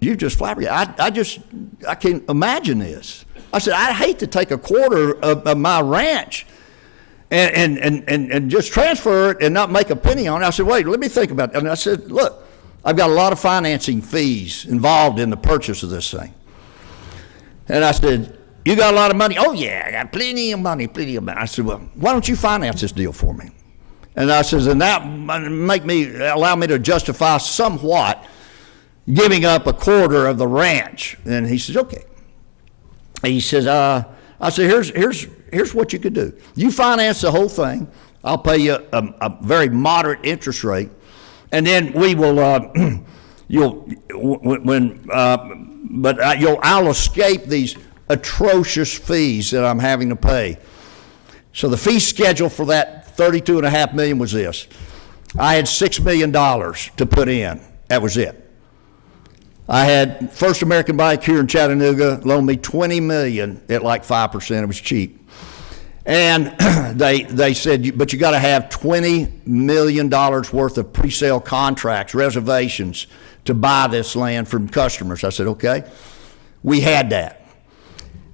You just flabbergasted. I can't imagine this. I said, I'd hate to take a quarter of my ranch and just transfer it and not make a penny on it. I said, wait, let me think about it. And I said, look, I've got a lot of financing fees involved in the purchase of this thing. And I said, you got a lot of money? Oh, yeah, I got plenty of money. I said, well, why don't you finance this deal for me? And I says, and that allow me to justify somewhat giving up a quarter of the ranch. And he says, okay. He says, I said, here's what you could do. You finance the whole thing. I'll pay you a very moderate interest rate, and then we will. I'll escape these atrocious fees that I'm having to pay. So the fee schedule for that $32.5 million was this. I had $6 million to put in. That was it. I had First American Bank here in Chattanooga loan me $20 million at like 5%. It was cheap. And they said, but you got to have $20 million worth of pre-sale contracts, reservations to buy this land from customers. I said, okay. We had that.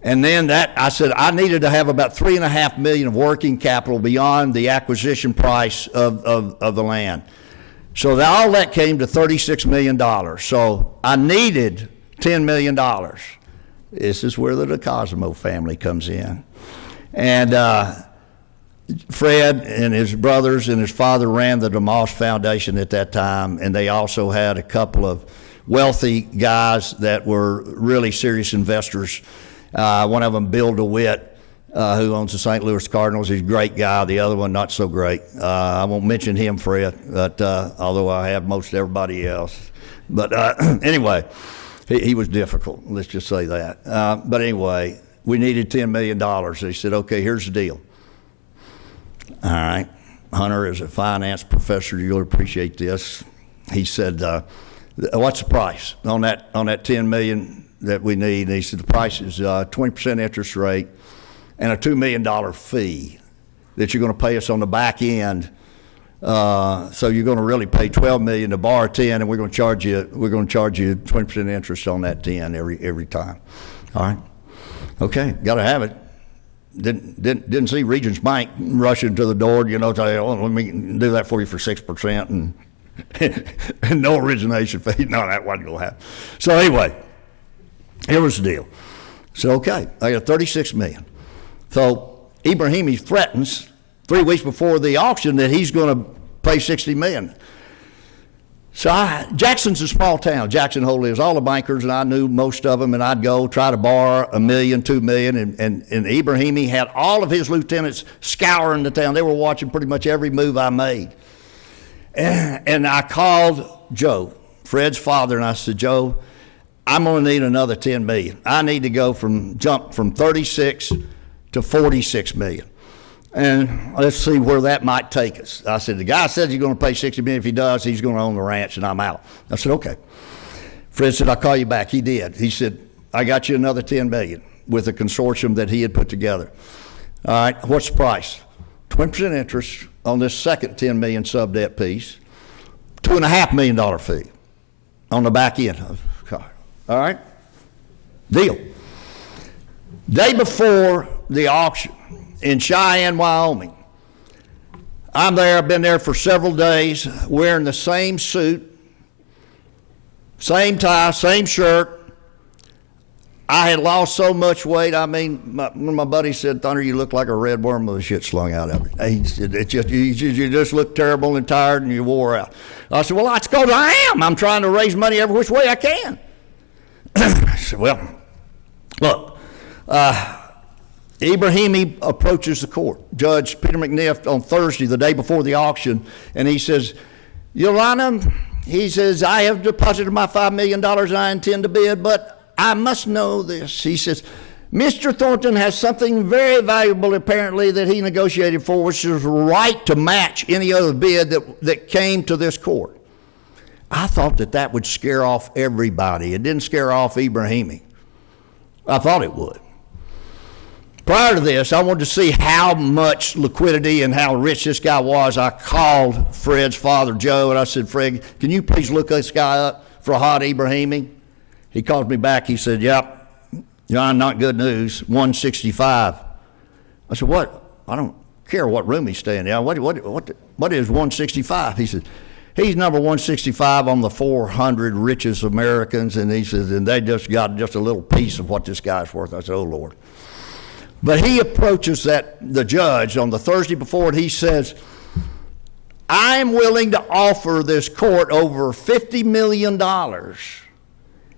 And then I said I needed to have about $3.5 million of working capital beyond the acquisition price of the land. So all that came to $36 million. So I needed $10 million. This is where the DeCosimo family comes in. And Fred and his brothers and his father ran the DeMoss Foundation at that time, and they also had a couple of wealthy guys that were really serious investors. One of them, Bill DeWitt, who owns the St. Louis Cardinals. He's a great guy. The other one, not so great. I won't mention him, Fred, but although I have most everybody else. But anyway, he was difficult. Let's just say that. But anyway, we needed $10 million. They said, okay, here's the deal. All right. Hunter is a finance professor. You'll appreciate this. He said, what's the price on that $10 million that we need? And he said, the price is 20% interest rate and a $2 million fee that you're going to pay us on the back end. So you're going to really pay $12 million to borrow 10, and we're going to charge you 20% interest on that 10 every time. All right. Okay, got to have it. Didn't see Regions Bank rushing to the door, say, oh, let me do that for you for 6% and and no origination fee. No, that wasn't going to happen. So anyway, here was the deal. So okay, I got $36 million. So Ibrahimi threatens 3 weeks before the auction that he's going to pay $60 million. So Jackson's a small town. Jackson Hole is. All the bankers, and I knew most of them, and I'd go try to borrow $1 million, $2 million, and Ibrahimi had all of his lieutenants scouring the town. They were watching pretty much every move I made. And I called Joe, Fred's father, and I said, Joe, I'm going to need another $10 million. I need to jump from 36 to 46 million. And let's see where that might take us. I said, the guy says he's going to pay $60 million. If he does, he's going to own the ranch, and I'm out. I said, okay. Fred said, I'll call you back. He did. He said, I got you another $10 million with a consortium that he had put together. All right, what's the price? 20% interest on this second $10 million sub-debt piece, $2.5 million fee on the back end of the car. All right? Deal. Day before the auction, in Cheyenne, Wyoming. I'm there, I've been there for several days, wearing the same suit, same tie, same shirt. I had lost so much weight. I mean, my buddy said, Thunder, you look like a red worm with the shit slung out of it. He said, you just look terrible and tired and you wore out. I said, well, that's because I am. I'm trying to raise money every which way I can. I said, well, look, Ibrahimi approaches the court, Judge Peter McNiff, on Thursday, the day before the auction, and he says, Your Honor, he says, I have deposited my $5 million and I intend to bid, but I must know this. He says, Mr. Thornton has something very valuable, apparently, that he negotiated for, which is the right to match any other bid that came to this court. I thought that would scare off everybody. It didn't scare off Ibrahimi. I thought it would. Prior to this, I wanted to see how much liquidity and how rich this guy was. I called Fred's father, Joe, and I said, Fred, can you please look this guy up for Hot Ibrahimi? He called me back. He said, yep, John, not good news, 165. I said, what? I don't care what room he's staying in. What is 165? He said, he's number 165 on the 400 richest Americans, and he says, and they just got just a little piece of what this guy's worth. I said, oh, Lord. But he approaches the judge on the Thursday before, and he says, I'm willing to offer this court over $50 million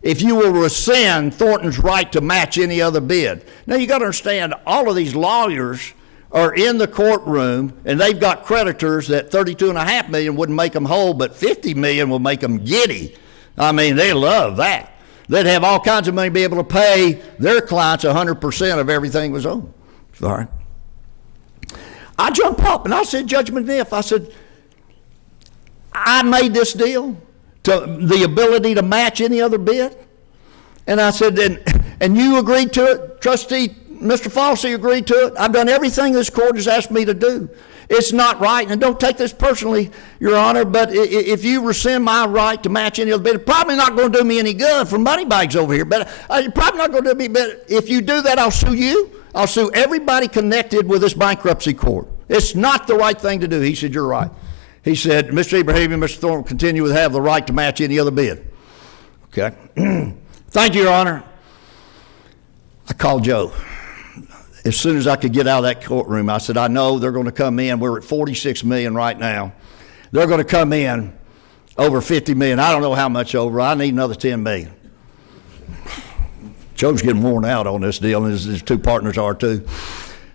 if you will rescind Thornton's right to match any other bid. Now, you got to understand, all of these lawyers are in the courtroom, and they've got creditors that $32.5 million wouldn't make them whole, but $50 million will make them giddy. I mean, they love that. They'd have all kinds of money to be able to pay their clients 100% of everything was owed. All right. I jumped up and I said, Judge McNiff, I said, I made this deal to the ability to match any other bid. And I said, and you agreed to it? Trustee Mr. Falsey agreed to it. I've done everything this court has asked me to do. It's not right, and don't take this personally, Your Honor, but if you rescind my right to match any other bid, it's probably not going to do me any good for money bags over here, but it's probably not going to do me better. If you do that, I'll sue you. I'll sue everybody connected with this bankruptcy court. It's not the right thing to do. He said, you're right. He said, Mr. Ibrahimi and Mr. Thornton continue to have the right to match any other bid. Okay. Thank you, Your Honor. I called Joe. as soon as I could get out of that courtroom, I said, I know they're going to come in. We're at 46 million right now. They're going to come in over 50 million. I don't know how much over. I need another 10 million. Joe's getting worn out on this deal, and his two partners are too.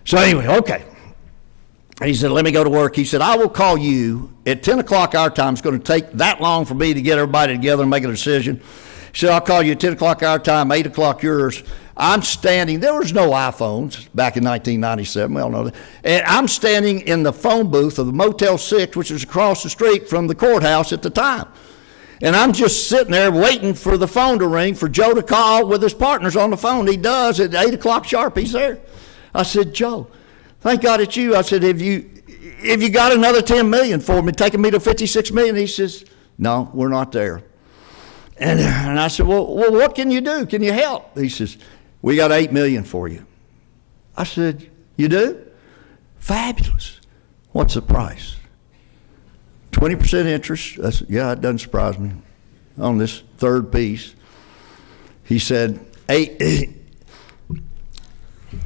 So anyway, okay. He said, let me go to work. He said, I will call you at 10 o'clock our time. It's going to take that long for me to get everybody together and make a decision. He said, I'll call you at 10 o'clock our time, 8 o'clock yours. I'm standing, there was no iPhones back in 1997, we all know that. And I'm standing in the phone booth of the Motel 6, which is across the street from the courthouse at the time. And I'm just sitting there waiting for the phone to ring, for Joe to call with his partners on the phone. He does at 8 o'clock sharp, he's there. I said, Joe, thank God it's you. I said, have you got another 10 million for me, taking me to 56 million? He says, no, we're not there. And I said, well, what can you do? Can you help? He says, we got 8 million for you. I said, you do? Fabulous. What's the price? 20% interest. I said, yeah, it doesn't surprise me. On this third piece, he said,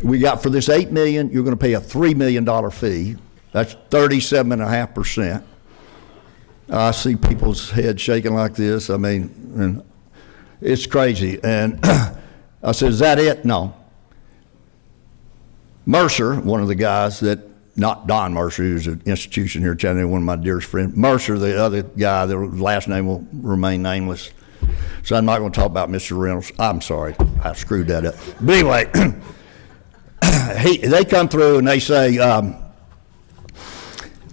we got for this 8 million, you're going to pay a $3 million fee. That's 37.5%. I see people's heads shaking like this. I mean, and it's crazy. And I said, is that it? No. Mercer, one of the guys that, not Don Mercer, who's an institution here in Chattanooga, one of my dearest friends. Mercer, the other guy, the last name will remain nameless. So I'm not going to talk about Mr. Reynolds. I'm sorry, I screwed that up. But anyway, they come through and they say,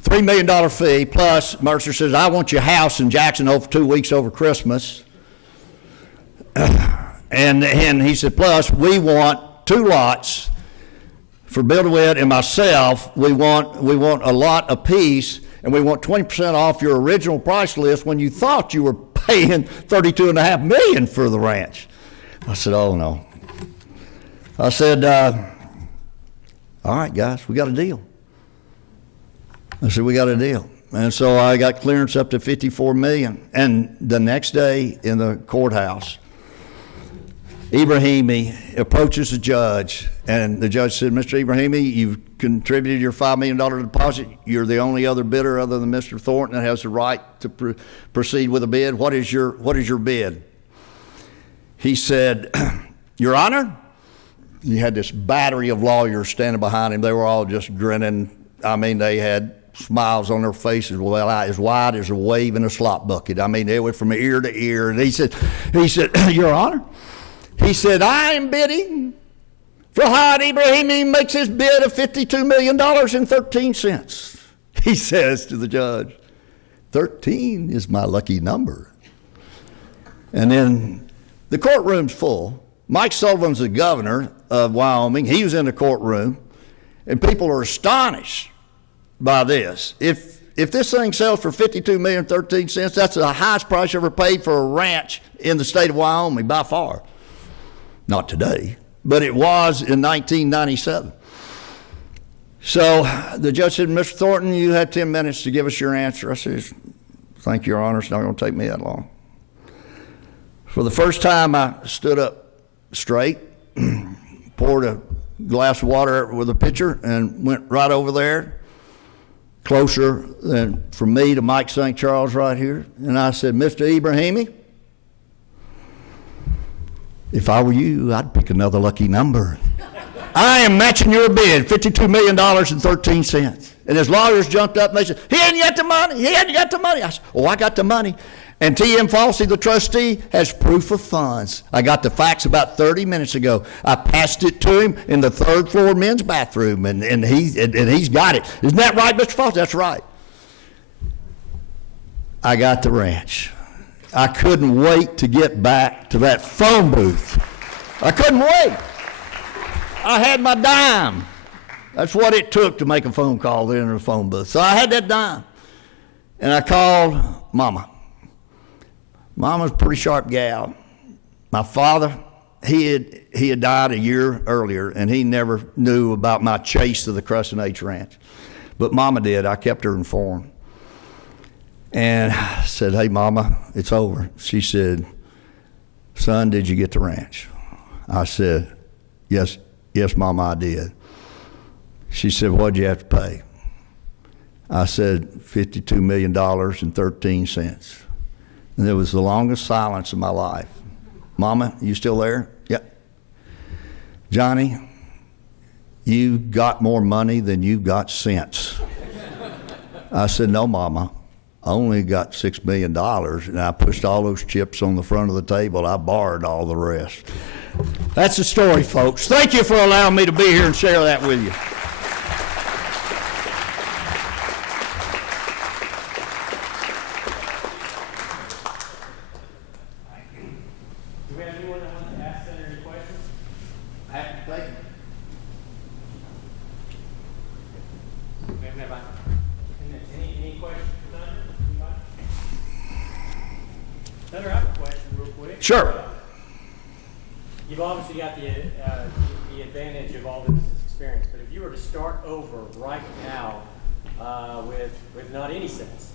$3 million fee, plus Mercer says, I want your house in Jackson for 2 weeks over Christmas. And he said, plus we want 2 lots for Bill DeWitt and myself. We want a lot apiece, and we want 20% off your original price list when you thought you were paying $32.5 million for the ranch. I said, oh no. I said, all right, guys, we got a deal. I said, we got a deal. And so I got clearance up to $54 million. And the next day in the courthouse, Ibrahimi approaches the judge, and the judge said, Mr. Ibrahimi, you've contributed your $5 million deposit. You're the only other bidder other than Mr. Thornton that has the right to proceed with a bid. What is your bid? He said, Your Honor, he had this battery of lawyers standing behind him. They were all just grinning. I mean, they had smiles on their faces, well, as wide as a wave in a slop bucket. I mean, they went from ear to ear. And he said, Your Honor, he said, I am bidding for Had Ibrahimi makes his bid of $52 million and 13 cents. He says to the judge, 13 is my lucky number. And then the courtroom's full. Mike Sullivan's the governor of Wyoming. He was in the courtroom, and people are astonished by this. If this thing sells for $52 million, 13 cents, that's the highest price ever paid for a ranch in the state of Wyoming by far. Not today, but it was in 1997. So the judge said, Mr. Thornton, you had 10 minutes to give us your answer. I said, thank you, Your Honor. It's not going to take me that long. For the first time, I stood up straight, poured a glass of water with a pitcher, and went right over there, closer than from me to Mike St. Charles right here. And I said, Mr. Ibrahimi, if I were you, I'd pick another lucky number. I am matching your bid, $52 million and 13 cents. And his lawyers jumped up and they said, he hadn't got the money, he hadn't got the money. I said, oh, I got the money. And T.M. Falsey, the trustee, has proof of funds. I got the facts about 30 minutes ago. I passed it to him in the third floor men's bathroom, and he's got it. Isn't that right, Mr. Falsey? That's right. I got the ranch. I couldn't wait to get back to that phone booth. I couldn't wait. I had my dime. That's what it took to make a phone call there in the phone booth. So I had that dime. And I called Mama. Mama's a pretty sharp gal. My father, he had died a year earlier, and he never knew about my chase to the Crescent H Ranch. But Mama did. I kept her informed. And I said, hey, Mama, it's over. She said, son, did you get the ranch? I said, yes, Mama, I did. She said, what'd you have to pay? I said, $52 million and 13 cents. And there was the longest silence of my life. Mama, you still there? Yep. Johnny, you got more money than you got sense. I said, no, Mama, I only got $6 million, and I pushed all those chips on the front of the table. I borrowed all the rest. That's the story, folks. Thank you for allowing me to be here and share that with you. Do we have anyone that wants to ask Senator any questions? Thank you. We have about 10 minutes. Any questions for Senator? Senator, I have a question real quick. Sure. You've obviously got the advantage of all the business experience, but if you were to start over right now with not any sense,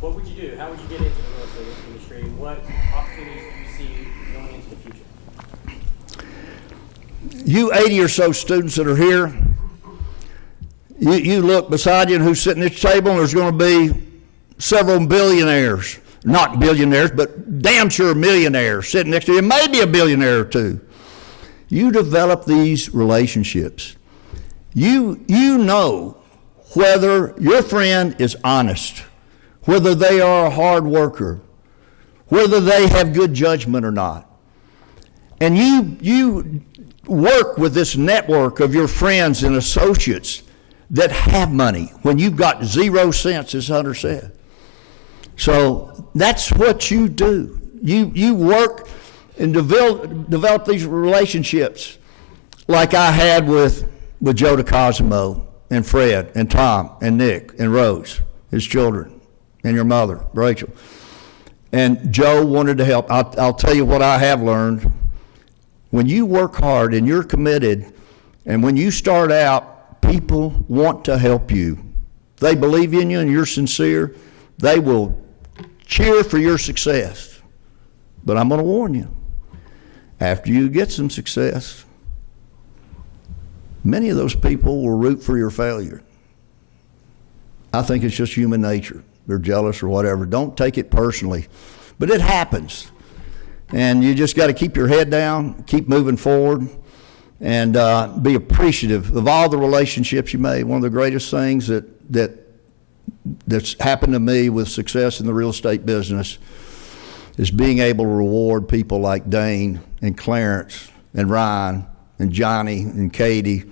what would you do? How would you get into the real estate industry, and what opportunities do you see going into the future? You 80 or so students that are here, you look beside you and who's sitting at this table, and there's going to be several billionaires. Not billionaires, but damn sure millionaires sitting next to you, maybe a billionaire or two. You develop these relationships. You know whether your friend is honest, whether they are a hard worker, whether they have good judgment or not. And you work with this network of your friends and associates that have money when you've got 0 cents, as Hunter said. So that's what you do. You work and develop these relationships like I had with Joe DeCosimo and Fred and Tom and Nick and Rose, his children, and your mother, Rachel. And Joe wanted to help. I'll tell you what I have learned. When you work hard and you're committed, and when you start out, people want to help you. They believe in you and you're sincere. They will cheer for your success. But I'm going to warn you, after you get some success, many of those people will root for your failure. I think it's just human nature. They're jealous or whatever. Don't take it personally. But it happens. And you just got to keep your head down, keep moving forward, and be appreciative of all the relationships you made. One of the greatest things that's happened to me with success in the real estate business is being able to reward people like Dane and Clarence and Ryan and Johnny and Katie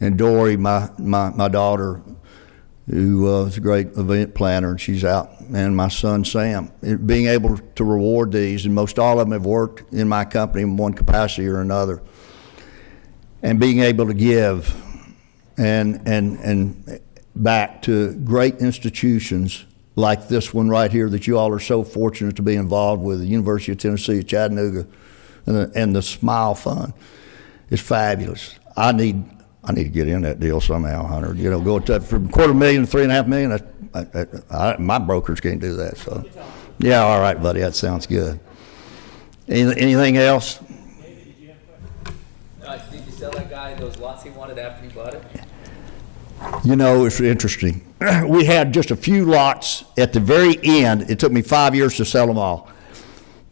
and Dory, my daughter, who is a great event planner, and she's out, and my son Sam. Being able to reward these, and most all of them have worked in my company in one capacity or another, and being able to give and back to great institutions like this one right here that you all are so fortunate to be involved with, the University of Tennessee at Chattanooga, and the Smile Fund is fabulous. I need to get in that deal somehow, Hunter. You know, go from $250,000 to $3.5 million. My brokers can't do that. So, yeah, all right, buddy, that sounds good. Anything else? David, did you have a question? Did you sell that guy those lots he wanted after you bought it? You know, it's interesting. We had just a few lots at the very end. It took me 5 years to sell them all.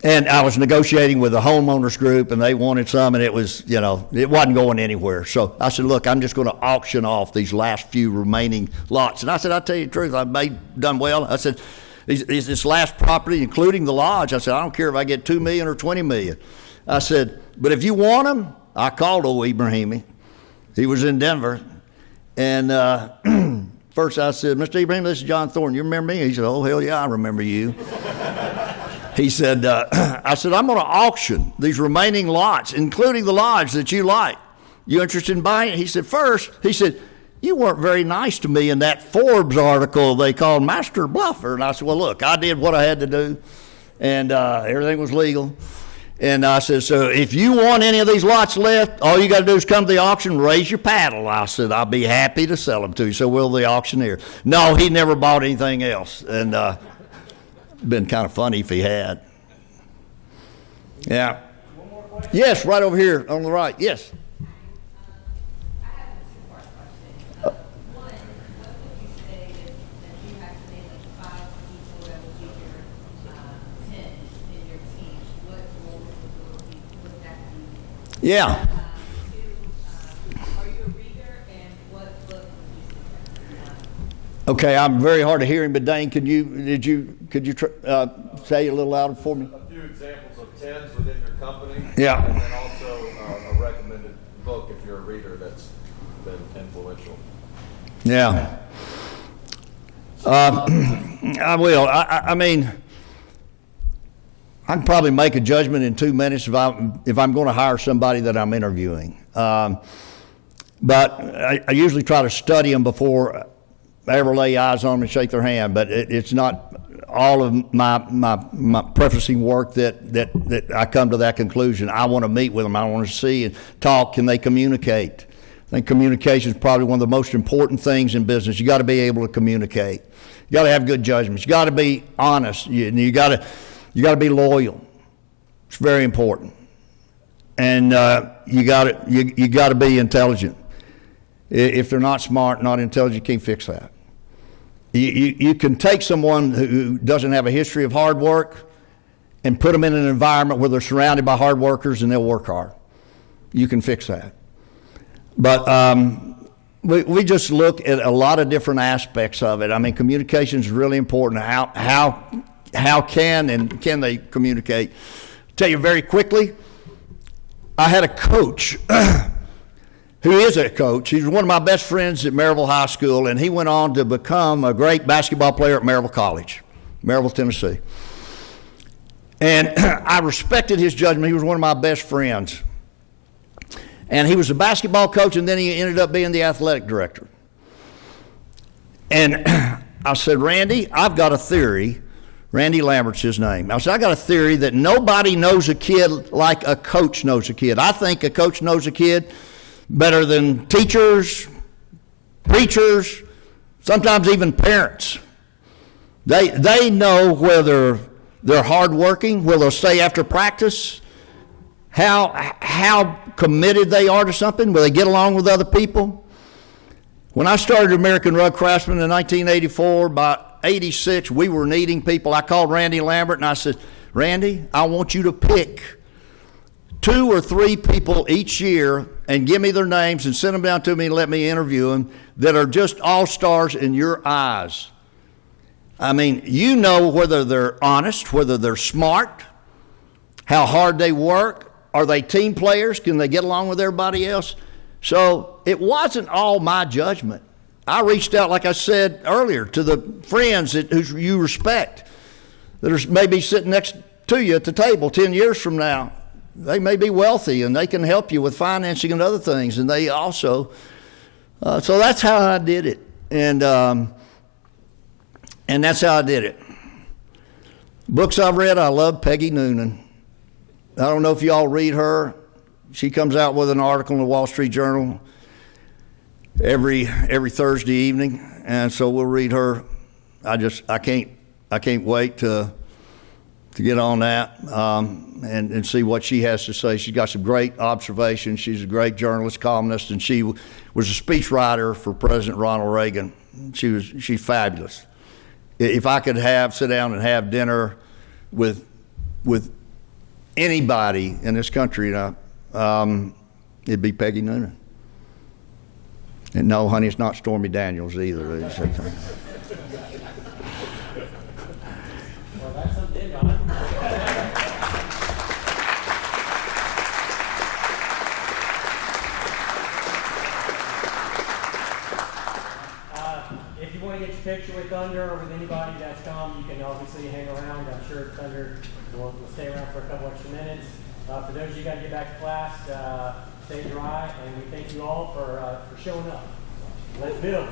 And I was negotiating with a homeowners group, and they wanted some, and it was, you know, it wasn't going anywhere. So I said, look, I'm just going to auction off these last few remaining lots. And I said, I'll tell you the truth, I've done well. I said, is this last property, including the lodge? I said, I don't care if I get $2 million or $20 million. I said, but if you want them, I called old Ibrahimi. He was in Denver. And first I said, Mr. Ibrahim, this is John Thornton. You remember me? He said, oh, hell yeah, I remember you. He said, I said, I'm going to auction these remaining lots, including the lodge that you like. You interested in buying it? He said, first, he said, you weren't very nice to me in that Forbes article they called Master Bluffer. And I said, well, look, I did what I had to do, and everything was legal. And I said, so if you want any of these lots left, all you got to do is come to the auction, raise your paddle. I said, I'll be happy to sell them to you. So will the auctioneer. No, he never bought anything else. And been kind of funny if he had. Yeah. One more question? Yes, right over here on the right. Yes. I have a Yeah. Are you a reader, and what book would you suggest? Okay, I'm very hard of hearing, but Dane, could you say a little louder for me? A few examples of tens within your company. Yeah. And then also a recommended book if you're a reader that's been influential. Yeah. I will. I mean, I can probably make a judgment in 2 minutes if I'm going to hire somebody that I'm interviewing. But I usually try to study them before I ever lay eyes on them and shake their hand. But it's not all of my prefacing work that I come to that conclusion. I want to meet with them. I want to see and talk. Can they communicate? I think communication is probably one of the most important things in business. You got to be able to communicate. You got to have good judgments. You got to be honest. You got to be loyal. It's very important. And you got to be intelligent. If they're not smart, not intelligent, you can't fix that. You can take someone who doesn't have a history of hard work and put them in an environment where they're surrounded by hard workers and they'll work hard. You can fix that. But we just look at a lot of different aspects of it. I mean, communication is really important. How can they communicate? Tell you very quickly, I had a coach who is a coach. He's one of my best friends at Maryville High School, and he went on to become a great basketball player at Maryville College, Maryville, Tennessee. And I respected his judgment. He was one of my best friends. And he was a basketball coach, and then he ended up being the athletic director. And I said, Randy, I've got a theory. Randy Lambert's his name. I said, I got a theory that nobody knows a kid like a coach knows a kid. I think a coach knows a kid better than teachers, preachers, sometimes even parents. They know whether they're hardworking, whether they'll stay after practice, how committed they are to something, will they get along with other people. When I started American Rug Craftsman in 1984, by 86, we were needing people. I called Randy Lambert and I said, Randy, I want you to pick 2 or 3 people each year and give me their names and send them down to me and let me interview them that are just all-stars in your eyes. I mean, you know whether they're honest, whether they're smart, how hard they work. Are they team players? Can they get along with everybody else? So it wasn't all my judgment. I reached out, like I said earlier, to the friends who you respect that are maybe sitting next to you at the table 10 years from now. They may be wealthy and they can help you with financing and other things. And they also, so that's how I did it. And that's how I did it. Books I've read, I love Peggy Noonan. I don't know if you all read her. She comes out with an article in the Wall Street Journal every Thursday evening, and so we'll read her. I can't wait to get on that and see what she has to say. She's got some great observations. She's a great journalist, columnist, and she was a speechwriter for President Ronald Reagan. She's fabulous. If I could sit down and have dinner with anybody in this country, it'd be Peggy Noonan. And no, honey, it's not Stormy Daniels either. Well, that's something on it. If you want to get your picture with Thunder or with anybody that's come, you can obviously hang around. I'm sure Thunder will stay around for a couple extra minutes. For those of you who got to get back to class, stay dry, and we thank you all for showing up. Let's build.